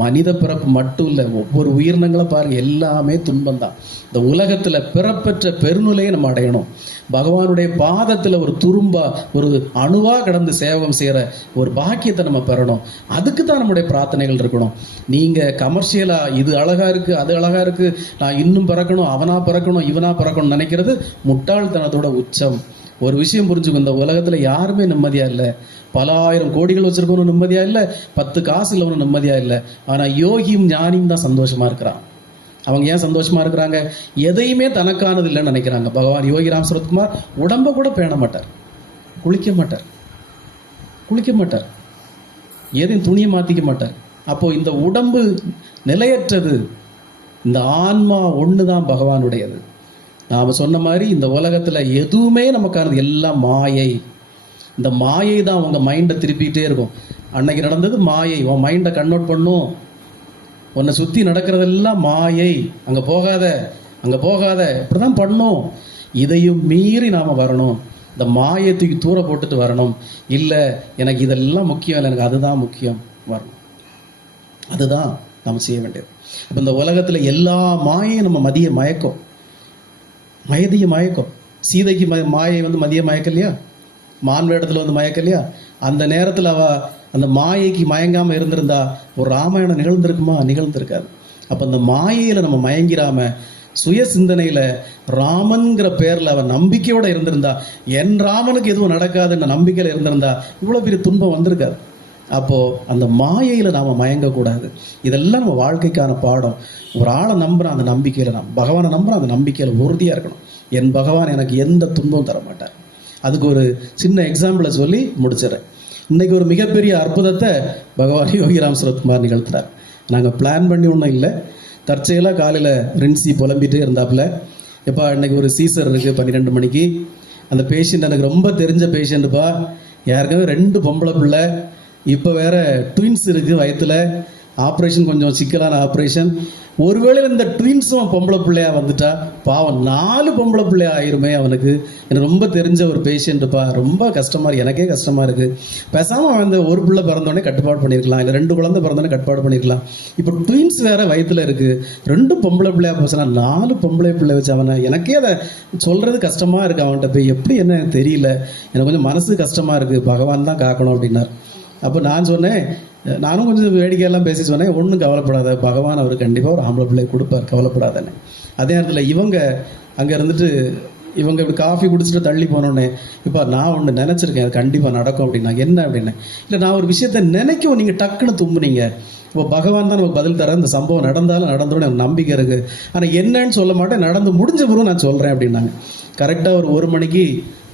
மனித பிறப்பு மட்டும் இல்லை, ஒவ்வொரு உயிரினங்களும் பாருங்க எல்லாமே துன்பம் தான். இந்த உலகத்தில் பிறப்பற்ற பெருநிலையை நம்ம அடையணும். பகவானுடைய பாதத்தில் ஒரு துரும்பா ஒரு அணுவா கடந்து சேவகம் செய்கிற ஒரு பாக்கியத்தை நம்ம பெறணும். அதுக்கு தான் நம்முடைய பிரார்த்தனைகள் இருக்கணும். நீங்கள் கமர்ஷியலாக இது அழகா இருக்குது அது அழகா இருக்குது, நான் இன்னும் பிறக்கணும், அவனா பிறக்கணும் இவனா பிறக்கணும் நினைக்கிறது முட்டாள்தனத்தோட உச்சம். ஒரு விஷயம் புரிஞ்சுக்கும், இந்த உலகத்தில் யாருமே நிம்மதியாக இல்லை. பல ஆயிரம் கோடிகள் வச்சிருக்கணும் நிம்மதியாக இல்லை, 10 காசு இல்லவனும் நிம்மதியாக இல்லை. ஆனால் யோகியும் ஞானியும் தான் சந்தோஷமாக இருக்கிறான். அவங்க ஏன் சந்தோஷமாக இருக்கிறாங்க? எதையுமே தனக்கானது இல்லைன்னு நினைக்கிறாங்க. பகவான் யோகி ராம் சரத்குமார் உடம்பை கூட பேண மாட்டார், குளிக்க மாட்டார், எதையும் துணியை மாற்றிக்க மாட்டார். அப்போது இந்த உடம்பு நிலையற்றது, இந்த ஆன்மா ஒன்று தான் பகவானுடையது. நாம் சொன்ன மாதிரி இந்த உலகத்தில் எதுவுமே நமக்கானது, எல்லாம் மாயை. இந்த மாயை தான் உங்கள் மைண்டை திருப்பிகிட்டே இருக்கும். அன்னைக்கு நடந்தது மாயை, உன் மைண்டை கன்வெர்ட் பண்ணும். உன்னை சுற்றி நடக்கிறதெல்லாம் மாயை, அங்கே போகாத இப்படி தான் பண்ணும். இதையும் மீறி நாம் வரணும், இந்த மாயை தூக்கி தூர போட்டுட்டு வரணும். இல்லை எனக்கு இதெல்லாம் முக்கியம் இல்லை, எனக்கு அதுதான் முக்கியம் வரணும். அதுதான் நம்ம செய்ய வேண்டியது. அப்போ இந்த உலகத்தில் எல்லா மாயையும் நம்ம மதிய மயக்கம், மயக்கம். சீதைக்கு மாயை வந்து மதிய மயக்கலையா, மான் வேடத்தில் வந்து மயக்கலையா? அந்த நேரத்தில் அவ அந்த மாயைக்கு மயங்காமல் இருந்திருந்தா ஒரு ராமாயணம் நிகழ்ந்திருக்குமா? நிகழ்ந்திருக்காது. அப்போ அந்த மாயையில் நம்ம மயங்கிராம சுய சிந்தனையில் ராமன்கிற பேரில் அவன் நம்பிக்கையோடு இருந்திருந்தா, என் ராமனுக்கு எதுவும் நடக்காதுன்ற நம்பிக்கையில் இருந்திருந்தா இவ்வளோ பெரிய துன்பம் வந்திருக்காது. அப்போது அந்த மாயையில் நாம் மயங்கக்கூடாது. இதெல்லாம் நம்ம வாழ்க்கைக்கான பாடம். ஒரு ஆளை நம்புகிறோம், அந்த நம்பிக்கையில் பகவானை நம்புகிறோம், அந்த நம்பிக்கையில் உறுதியாக இருக்கணும். என் பகவான் எனக்கு எந்த துன்பமும் தர மாட்டார். அதுக்கு ஒரு சின்ன எக்ஸாம்பிளை சொல்லி முடிச்சிடறேன். இன்றைக்கி ஒரு மிகப்பெரிய அற்புதத்தை பகவான் யோகிராம் சுரத்குமார் நிகழ்த்துறார். நாங்கள் பிளான் பண்ணி ஒன்றும் இல்லை, தற்செயலாக காலையில் ரின்சி புலம்பிகிட்டே இருந்தாப்புல, எப்பா இன்றைக்கி ஒரு சீசர் இருக்குது 12 மணிக்கு, அந்த பேஷண்ட் எனக்கு ரொம்ப தெரிஞ்ச பேஷண்ட்டுப்பா, யாருக்காவது 2 பொம்பளை பிள்ளை, இப்போ வேற ட்வின்ஸ் இருக்குது வயத்தில், ஆப்ரேஷன் கொஞ்சம் சிக்கலான ஆப்ரேஷன், ஒருவேளை இந்த ட்வின்ஸும் பொம்பளை பிள்ளையா வந்துட்டா பாவம் 4 பொம்பளை பிள்ளையா ஆயிருமே அவனுக்கு, எனக்கு ரொம்ப தெரிஞ்ச ஒரு பேஷண்ட்டுப்பா, ரொம்ப கஷ்டமாக இருக்குது, எனக்கே கஷ்டமாக இருக்குது, பேசாமல் வந்து ஒரு பிள்ளை பிறந்தோடனே கட்டுப்பாடு பண்ணியிருக்கலாம், இல்லை 2 குழந்தை பிறந்தோடனே கட்டுப்பாடு பண்ணியிருக்கலாம், இப்போ ட்வின்ஸ் வேறு வயிற்றில் இருக்குது, 2 பொம்பளை பிள்ளையா போச்சுன்னா 4 பொம்பளை பிள்ளை வச்சு அவனை, எனக்கே அதை சொல்கிறது கஷ்டமாக இருக்குது, அவன்கிட்ட போய் எப்படி என்ன தெரியல, எனக்கு கொஞ்சம் மனசு கஷ்டமாக இருக்குது, பகவான் தான் காக்கணும் அப்படின்னார். அப்போ நான் சொன்னேன், நானும் கொஞ்சம் வேடிக்கையெல்லாம் பேசி சொன்னேன், ஒன்றும் கவலைப்படாத, பகவான் அவர் கண்டிப்பாக ஒரு ஆம்பளை பிள்ளை கொடுப்பார், கவலைப்படாதானே. அதே நேரத்தில் இவங்க அங்கே இருந்துட்டு இவங்க இப்படி காஃபி குடிச்சிட்டு தள்ளி போனோடனே, இப்போ நான் ஒன்று நினச்சிருக்கேன், அது கண்டிப்பாக நடக்கும் அப்படின்னா. என்ன அப்படின்னேன், இல்லை நான் ஒரு விஷயத்த நினைக்கவும் நீங்கள் டக்குன்னு தும்புனீங்க, இப்போ பகவான் தான் நமக்கு பதில் தர, இந்த சம்பவம் நடந்தாலும் நடந்தோன்னு எனக்கு நம்பிக்கை இருக்குது, ஆனால் என்னன்னு சொல்ல மாட்டேன், நடந்து முடிஞ்ச பிறகு நான் சொல்கிறேன் அப்படின்னாங்க. கரெக்டாக ஒரு 1 மணிக்கு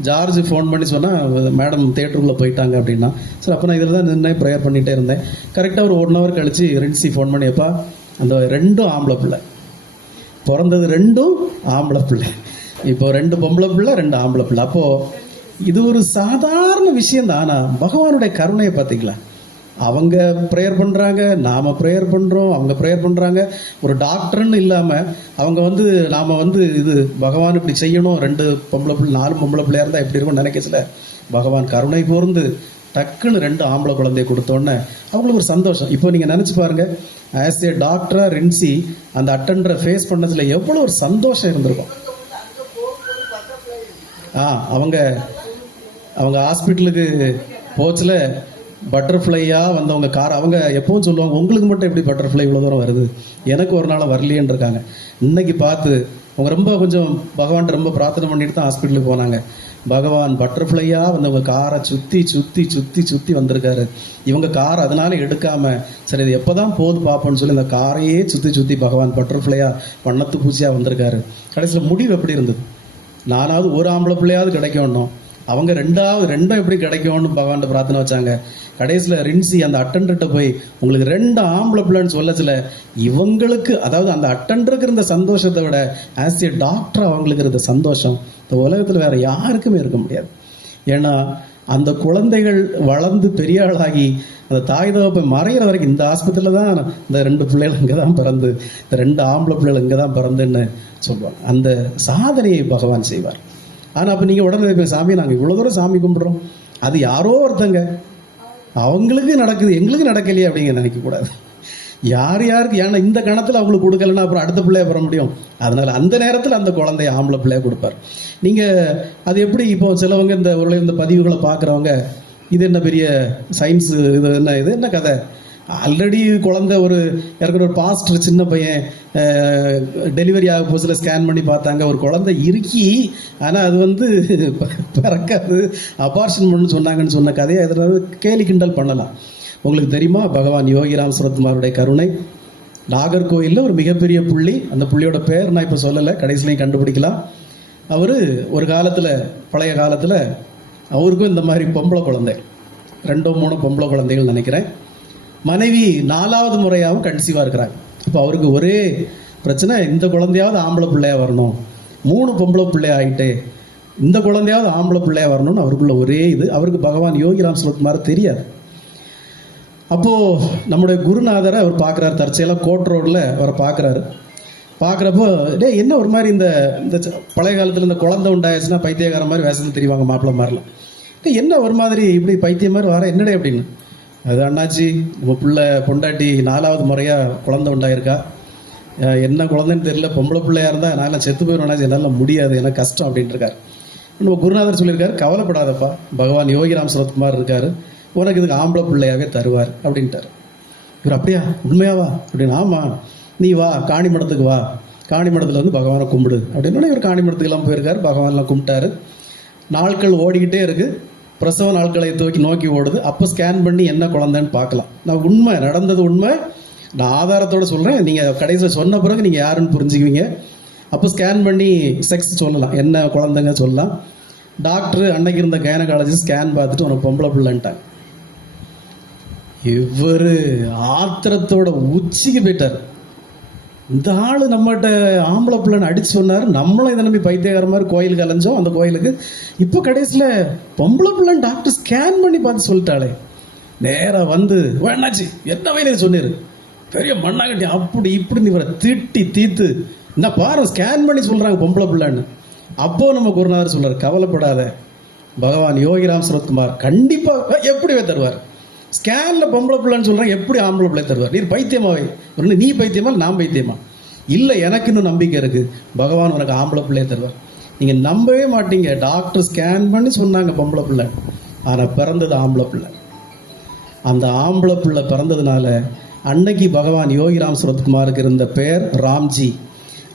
ஜார்ஜ் ஃபோன் பண்ணி சொன்னால் மேடம் தேட்டருக்குள்ளே போயிட்டாங்க அப்படின்னா. சரி, அப்போ நான் இதில் தான் நின்று ப்ரேயர் பண்ணிகிட்டே இருந்தேன். கரெக்டாக ஒரு 1 ஹவர் கழித்து ரின்சி ஃபோன் பண்ணி, எப்பா அந்த 2 ஆம்பளை பிள்ளை பிறந்தது, 2 ஆம்பளை பிள்ளை, இப்போ 2 பொம்பளை பிள்ளை 2 ஆம்பளை பிள்ளை. அப்போது இது ஒரு சாதாரண விஷயந்தான், ஆனால் பகவானுடைய கருணையை பார்த்தீங்களா, அவங்க ப்ரேயர் பண்ணுறாங்க, நாம் ப்ரேயர் பண்ணுறோம், அவங்க ப்ரேயர் பண்ணுறாங்க, ஒரு டாக்டர்னு இல்லாமல் அவங்க வந்து நாம் வந்து இது பகவான் இப்படி செய்யணும், 2 பொம்பளை பிள்ளை 4 பொம்பளை பிள்ளையாக இருந்தால் எப்படி இருக்கும்னு நினைக்கல, பகவான் கருணை கூர்ந்து டக்குன்னு 2 ஆம்பளை குழந்தைய கொடுத்தோன்னே அவங்களுக்கு ஒரு சந்தோஷம். இப்போ நீங்கள் நினச்சி பாருங்கள், ஆஸ் ஏ டாக்டராக ரின்சி அந்த அட்டெண்டரை ஃபேஸ் பண்ணதில் எவ்வளோ ஒரு சந்தோஷம் இருந்திருக்கும். அவங்க ஹாஸ்பிட்டலுக்கு போச்சில் பட்டர்ஃப்ளையாக வந்தவங்க கார், அவங்க எப்போவும் சொல்லுவாங்க, உங்களுக்கு மட்டும் எப்படி பட்டர்ஃப்ளை இவ்வளோ தூரம் வருது, எனக்கு ஒரு நாள் வரலையேன்னு இருக்காங்க. இன்னைக்கு பார்த்து அவங்க ரொம்ப கொஞ்சம் பகவான்கிட்ட ரொம்ப பிரார்த்தனை பண்ணிட்டு தான் ஹாஸ்பிட்டலுக்கு போனாங்க. பகவான் பட்டர்ஃப்ளையாக வந்தவங்க காரை சுற்றி சுற்றி சுற்றி சுற்றி வந்திருக்காரு. இவங்க கார் அதனால எடுக்காமல் சரி இது எப்போ தான் போகுது பார்ப்போன்னு சொல்லி இந்த காரையே சுற்றி சுற்றி பகவான் பட்டர்ஃப்ளையாக வண்ணத்து பூச்சியாக வந்திருக்காரு. கடைசியில் முடிவு எப்படி இருந்தது, நானாவது ஒரு ஆம்பளை பிள்ளையாவது கிடைக்கணும், அவங்க 2 எப்படி கிடைக்கும்னு பகவான் பிரார்த்தனை வச்சாங்க. கடைசியில் ரின்சி அந்த அட்டண்டர்கிட்ட போய் உங்களுக்கு 2 ஆம்பளை பிள்ளைன்னு சொல்லச்சில, இவங்களுக்கு அதாவது அந்த அட்டண்டருக்கு இருந்த சந்தோஷத்தை விட ஆஸ் ஏ டாக்டர் அவங்களுக்கு இருந்த சந்தோஷம் இந்த உலகத்தில் வேற யாருக்குமே இருக்க முடியாது. ஏன்னா அந்த குழந்தைகள் வளர்ந்து பெரிய ஆளாகி அந்த தாய் தகப்பை மறைகிற வரைக்கும் இந்த ஆஸ்பத்திரியில் தான் இந்த 2 பிள்ளைகள் இங்கே தான் பிறந்து, இந்த 2 ஆம்பளை பிள்ளைகள் இங்கே தான் பிறந்துன்னு சொல்லுவாங்க. அந்த சாதனையை பகவான் செய்வார். ஆனால் அப்போ நீங்கள் உடனே சாமி நாங்கள் இவ்வளோ தூரம் சாமி கும்பிட்றோம், அது யாரோ ஒருத்தங்க அவங்களுக்கு நடக்குது எங்களுக்கு நடக்கலையே அப்படிங்க நினைக்கக்கூடாது. யார் யாருக்கு, ஏன்னா இந்த கணத்தில் அவங்களுக்கு கொடுக்கலன்னா அப்புறம் அடுத்த பிள்ளைய பெற முடியும். அதனால் அந்த நேரத்தில் அந்த குழந்தைய ஆம்பளை பிள்ளைய கொடுப்பார். நீங்கள் அது எப்படி இப்போ சிலவங்க இந்த பதிவுகளை பார்க்குறவங்க இது என்ன பெரிய சயின்ஸு, இது என்ன கதை, ஆல்ரெடி குழந்தை ஒரு இருக்கிற ஒரு பாஸ்டர் சின்ன பையன் டெலிவரி ஆக போதில் ஸ்கேன் பண்ணி பார்த்தாங்க, ஒரு குழந்தை இருக்கி ஆனால் அது வந்து பிறக்காது அபார்ஷன் பண்ணு சொன்னாங்கன்னு சொன்ன கதையை எதிராக கேலி கிண்டல் பண்ணலாம். உங்களுக்கு தெரியுமா, பகவான் யோகிராம் சுரத்குமாருடைய கருணை, நாகர்கோயிலில் ஒரு மிகப்பெரிய புள்ளி, அந்த புள்ளியோட பேர் நான் இப்போ சொல்லலை, கடைசிலையும் கண்டுபிடிக்கலாம். அவர் ஒரு காலத்தில் பழைய காலத்தில் அவருக்கும் இந்த மாதிரி பொம்பளை குழந்தை 2-3 பொம்பளை குழந்தைகள் நினைக்கிறேன், மனைவி 4வது முறையாகவும் கன்சீவாக இருக்கிறாங்க. இப்போ அவருக்கு ஒரே பிரச்சனை, இந்த குழந்தையாவது ஆம்பளை பிள்ளையாக வரணும், 3 பொம்பளை பிள்ளையா ஆகிட்டே இந்த குழந்தையாவது ஆம்பளை பிள்ளையாக வரணும்னு அவருக்குள்ள ஒரே இது. அவருக்கு பகவான் யோகிராம் சுரத்குமார் தெரியாது. அப்போது நம்முடைய குருநாதரை அவர் பார்க்குறாரு, தற்செயலாக கோட் ரோடில் அவரை பார்க்குறப்போ என்ன ஒரு மாதிரி இந்த பழைய காலத்தில் இந்த குழந்தை உண்டாயிடுச்சுன்னா பைத்தியக்கார மாதிரி வேஷத்தில் தெரிவாங்க மாப்பிள்ளை மாதிரிலாம், என்ன ஒரு மாதிரி இப்படி பைத்தியம் மாதிரி வர என்னடே அப்படின்னு. அது அண்ணாச்சி நம்ம பிள்ளை பொண்டாட்டி 4வது முறையாக குழந்தை உண்டாயிருக்கா, என்ன குழந்தைன்னு தெரியல, பொம்பளை பிள்ளையாக இருந்தால் நான் செத்து போயிடும் அண்ணாச்சி, என்னால் முடியாது, எனக்கு கஷ்டம் அப்படின்ட்டு இருக்காரு. நம்ம குருநாதர் சொல்லியிருக்காரு, கவலைப்படாதப்பா, பகவான் யோகிராம் சரத்குமார் இருக்காரு, உனக்கு இதுக்கு ஆம்பளை பிள்ளையாவே தருவார் அப்படின்ட்டார். இவர் அப்படியா, உண்மையாவா அப்படின்னு. ஆமாம், நீ வா காணிமடத்துக்கு வா, காணிமடத்தில் வந்து பகவானை கும்பிடு அப்படின்னு. இவர் காணிமடத்துக்கெல்லாம் போயிருக்காரு, பகவான்லாம் கும்பிட்டாரு. நாட்கள் ஓடிக்கிட்டே இருக்குது, பிரசவ நாட்களை நோக்கி ஓடுது. அப்போ ஸ்கேன் பண்ணி என்ன குழந்தைன்னு பார்க்கலாம். நான் உண்மை நடந்தது உண்மை, நான் ஆதாரத்தோடு சொல்கிறேன், நீங்கள் கடைசியில் சொன்ன பிறகு நீங்கள் யாருன்னு புரிஞ்சுக்குவீங்க. அப்போ ஸ்கேன் பண்ணி செக்ஸ் சொல்லலாம், என்ன குழந்தைங்க சொல்லலாம். டாக்டர் அன்னைக்கு இருந்த கைனகாலஜிஸ்ட் ஸ்கேன் பார்த்துட்டு உனக்கு பொம்பளை பிள்ளைன்ட்டாங்க. இவர் ஆத்திரத்தோட உச்சிக்கு போயிட்டார். இந்த ஆள் நம்மகிட்ட ஆம்பளை பிள்ளைன்னு அடிச்சு சொன்னார், நம்மளும் இதை நம்பி பைத்தியக்கார மாதிரி கோயிலுக்கு அலைஞ்சோம். அந்த கோயிலுக்கு இப்போ கடைசியில் பொம்பளை பிள்ளைன்னு டாக்டர் ஸ்கேன் பண்ணி பார்த்து சொல்லிட்டாளே. நேராக வந்து வேணாச்சு என்ன வயலே சொன்னார், பெரிய மண்ணாங்கட்டி அப்படி இப்படின்னு இவரை திட்டி தீத்து, என்ன பாரு ஸ்கேன் பண்ணி சொல்கிறாங்க பொம்பளை பிள்ளைன்னு. அப்போது நம்ம குருநாதர் சொல்கிறார், கவலைப்படாத, பகவான் யோகிராம் சரத்குமார் கண்டிப்பாக எப்படிவே தருவார். ஸ்கேனில் பொம்பளை பிள்ளைன்னு சொல்கிறாங்க, எப்படி ஆம்பளை பிள்ளை தருவார்? நீர் பைத்தியமாவே, நீ பைத்தியமா நான் பைத்தியமா? இல்லை, எனக்கு இன்னும் நம்பிக்கை இருக்குது, பகவான் உனக்கு ஆம்பளை பிள்ளையை தருவார். நீங்கள் நம்பவே மாட்டீங்க, டாக்டர் ஸ்கேன் பண்ணி சொன்னாங்க பொம்பளை பிள்ளை, ஆனால் பிறந்தது ஆம்பளை பிள்ளை. அந்த ஆம்பளை பிள்ளை பிறந்ததுனால அன்னைக்கு பகவான் யோகிராம் சரத்குமாருக்கு இருந்த பேர் ராம்ஜி.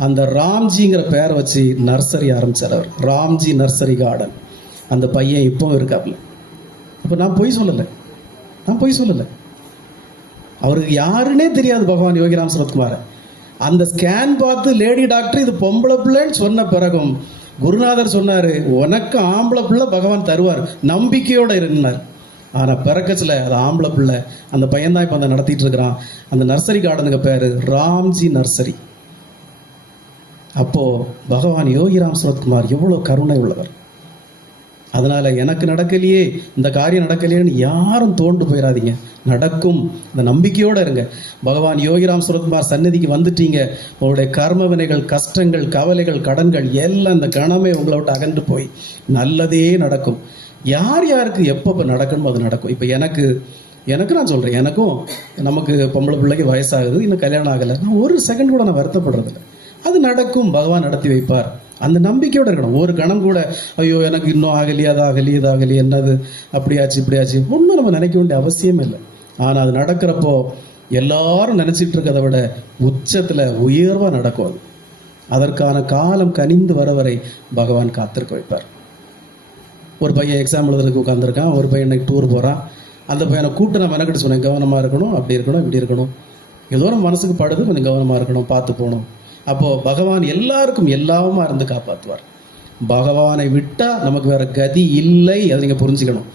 அந்த ராம்ஜிங்கிற பேரை வச்சு நர்சரி ஆரம்பித்தார் அவர், ராம்ஜி நர்சரி கார்டன். அந்த பையன் இப்போவும் இருக்காப்புல. அப்போ நான் பொய் சொல்லலை, அவருக்கு யாருன்னே தெரியாது பகவான் யோகிராம் சரத்குமார். அந்த ஸ்கேன் பார்த்து லேடி டாக்டர் இது பொம்பளை பிள்ளைன்னு சொன்ன பிறகும் குருநாதர் சொன்னார், உனக்கு ஆம்பளை பிள்ளை பகவான் தருவார், நம்பிக்கையோடு இருந்தார். ஆனால் பிறக்கச்சில் அது ஆம்பளை பிள்ளை. அந்த பையன் தான் இப்போ அதை நடத்திட்டு இருக்கிறான். அந்த நர்சரி கார்டனுக்கு பேர் ராம்ஜி நர்சரி. அப்போது பகவான் யோகிராம் சரத்குமார் எவ்வளோ கருணை உள்ளவர். அதனால் எனக்கு நடக்கலையே, இந்த காரியம் நடக்கலையேன்னு யாரும் தோண்டு போயிடாதீங்க, நடக்கும், இந்த நம்பிக்கையோடு இருங்க. பகவான் யோகிராம் சரத்குமார் சந்நிதிக்கு வந்துட்டீங்க, உங்களுடைய கர்ம வினைகள், கஷ்டங்கள், கவலைகள், கடன்கள் எல்லாம் இந்த கணமே உங்களை விட்டு அகன்று போய் நல்லதே நடக்கும். யார் யாருக்கு எப்போ நடக்கணுமோ அது நடக்கும். இப்போ எனக்கு நான் சொல்கிறேன், எனக்கும் நமக்கு பொம்பளை பிள்ளைக்கு வயசாகுது, இன்னும் கல்யாணம் ஆகலை, நான் ஒரு செகண்ட் கூட நான் வருத்தப்படுறதில்லை. அது நடக்கும், பகவான் நடத்தி வைப்பார். அந்த நம்பிக்கையோடு இருக்கணும். ஒரு கணம் கூட ஐயோ எனக்கு இன்னும் ஆகலையே, அது ஆகலையே என்னது அப்படியாச்சு இப்படியாச்சு ஒன்றும் நம்ம நினைக்க வேண்டிய அவசியமே இல்லை. ஆனால் அது நடக்கிறப்போ எல்லாரும் நினச்சிட்டு இருக்கிறத விட உச்சத்தில் உயர்வாக நடக்கும். அது அதற்கான காலம் கனிந்து வர வரை பகவான் காத்திருக்க வைப்பார். ஒரு பையன் எக்ஸாம் எழுதுறதுக்கு உட்காந்துருக்கான், ஒரு பையன் இன்னைக்கு டூர் போகிறான். அந்த பையனை கூப்பிட்டு நான் மெனக்கிட்டு சொன்னேன், கவனமாக இருக்கணும், அப்படி இருக்கணும், இப்படி இருக்கணும், ஏதோ ஒரு மனசுக்கு படுது, கொஞ்சம் கவனமாக இருக்கணும், பார்த்து போகணும். அப்போது பகவான் எல்லாருக்கும் எல்லாமா இருந்து காப்பாற்றுவார். பகவானை விட்டால் நமக்கு வேறு கதி இல்லை, அதை நீங்கள் புரிஞ்சுக்கணும்.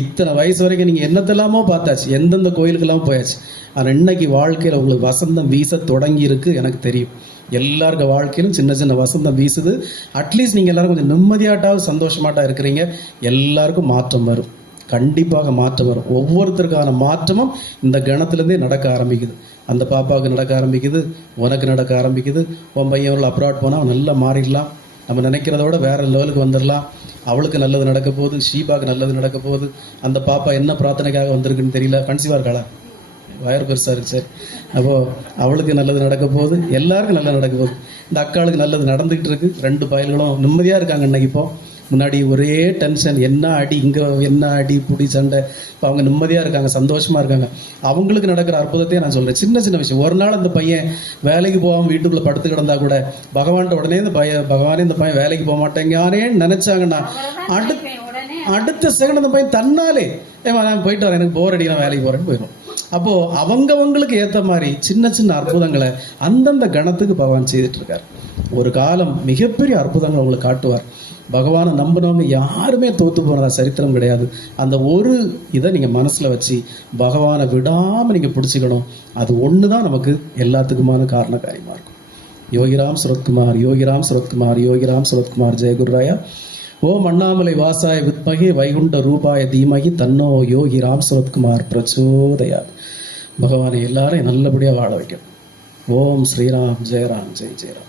இத்தனை வயசு வரைக்கும் நீங்கள் என்னத்தெல்லாமோ பார்த்தாச்சு, எந்தெந்த கோயிலுக்கெல்லாம் போயாச்சு. ஆனால் இன்னைக்கு வாழ்க்கையில் உங்களுக்கு வசந்தம் வீச தொடங்கி இருக்கு, எனக்கு தெரியும். எல்லாருக்கும் வாழ்க்கையிலும் சின்ன சின்ன வசந்தம் வீசுது. அட்லீஸ்ட் நீங்கள் எல்லாரும் கொஞ்சம் நிம்மதியாட்டாவது சந்தோஷமாட்டா இருக்கிறீங்க. எல்லாருக்கும் மாற்றம் வரும், கண்டிப்பாக மாற்றம் வரும். ஒவ்வொருத்தருக்கான மாற்றமும் இந்த கணத்துலேருந்தே நடக்க ஆரம்பிக்குது. அந்த பாப்பாவுக்கு நடக்க ஆரம்பிக்குது, உனக்கு நடக்க ஆரம்பிக்குது. உன் பையன் அப்ராட் போனால் அவன் நல்லா மாறிடலாம், நம்ம நினைக்கிறத விட வேறு லெவலுக்கு வந்துடலாம். அவளுக்கு நல்லது நடக்க போகுது, ஷீபாவுக்கு நல்லது நடக்க போகுது. அந்த பாப்பா என்ன பிரார்த்தனைக்காக வந்திருக்குன்னு தெரியல, கன்சீவாக இருக்காளா, வயர் பெருசாக இருக்கு சார். அப்போது அவளுக்கு நல்லது நடக்க போகுது, எல்லாருக்கும் நல்லது நடக்க போகுது. இந்த அக்காளுக்கு நல்லது நடந்துக்கிட்டு இருக்கு. 2 பயல்களும் நிம்மதியாக இருக்காங்க. இன்னைக்கு இப்போ முன்னாடி ஒரே டென்ஷன், என்ன அடி, இங்கே என்ன அடி புடி சண்டை. இப்போ அவங்க நிம்மதியாக இருக்காங்க, சந்தோஷமாக இருக்காங்க. அவங்களுக்கு நடக்கிற அற்புதத்தையே நான் சொல்கிறேன். சின்ன சின்ன விஷயம். ஒரு நாள் அந்த பையன் வேலைக்கு போகாமல் வீட்டுக்குள்ளே படுத்து கிடந்தா கூட பகவான்கிட்ட உடனே பகவானே இந்த பையன் வேலைக்கு போக மாட்டேங்கானேன்னு நினச்சாங்கன்னா அடுத்த செகண்ட் அந்த பையன் தன்னாலே நான் போயிட்டு வரேன், எனக்கு போர் அடி, நான் வேலைக்கு போகிறேன்னு போயிடும். அப்போது அவங்கவங்களுக்கு ஏற்ற மாதிரி சின்ன சின்ன அற்புதங்களை அந்தந்த கணத்துக்கு பகவான் செய்துட்டு இருக்கார். ஒரு காலம் மிகப்பெரிய அற்புதங்கள் உங்களுக்கு காட்டுவார். பகவானை நம்பினவங்க யாருமே தோற்று போனதா சரித்திரம் கிடையாது. அந்த ஒரு இதை நீங்கள் மனசில் வச்சு பகவானை விடாமல் நீங்கள் பிடிச்சிக்கணும். அது ஒன்று தான் நமக்கு எல்லாத்துக்குமான காரண காரியமாக இருக்கும். யோகிராம் சரத்குமார், யோகிராம் சரத்குமார், யோகிராம் சரத்குமார். ஜெய குருராயா. ஓம் அண்ணாமலை வாசாய வித்மகே வைகுண்ட ரூபாய தீமகி தன்னோ யோகிராம் சரத்குமார் பிரச்சோதயாத். பகவானை எல்லாரையும் நல்லபடியாக வாழ வைக்கணும். ஓம் ஸ்ரீராம். ஜெயராம். ஜெய் ஜெயராம்.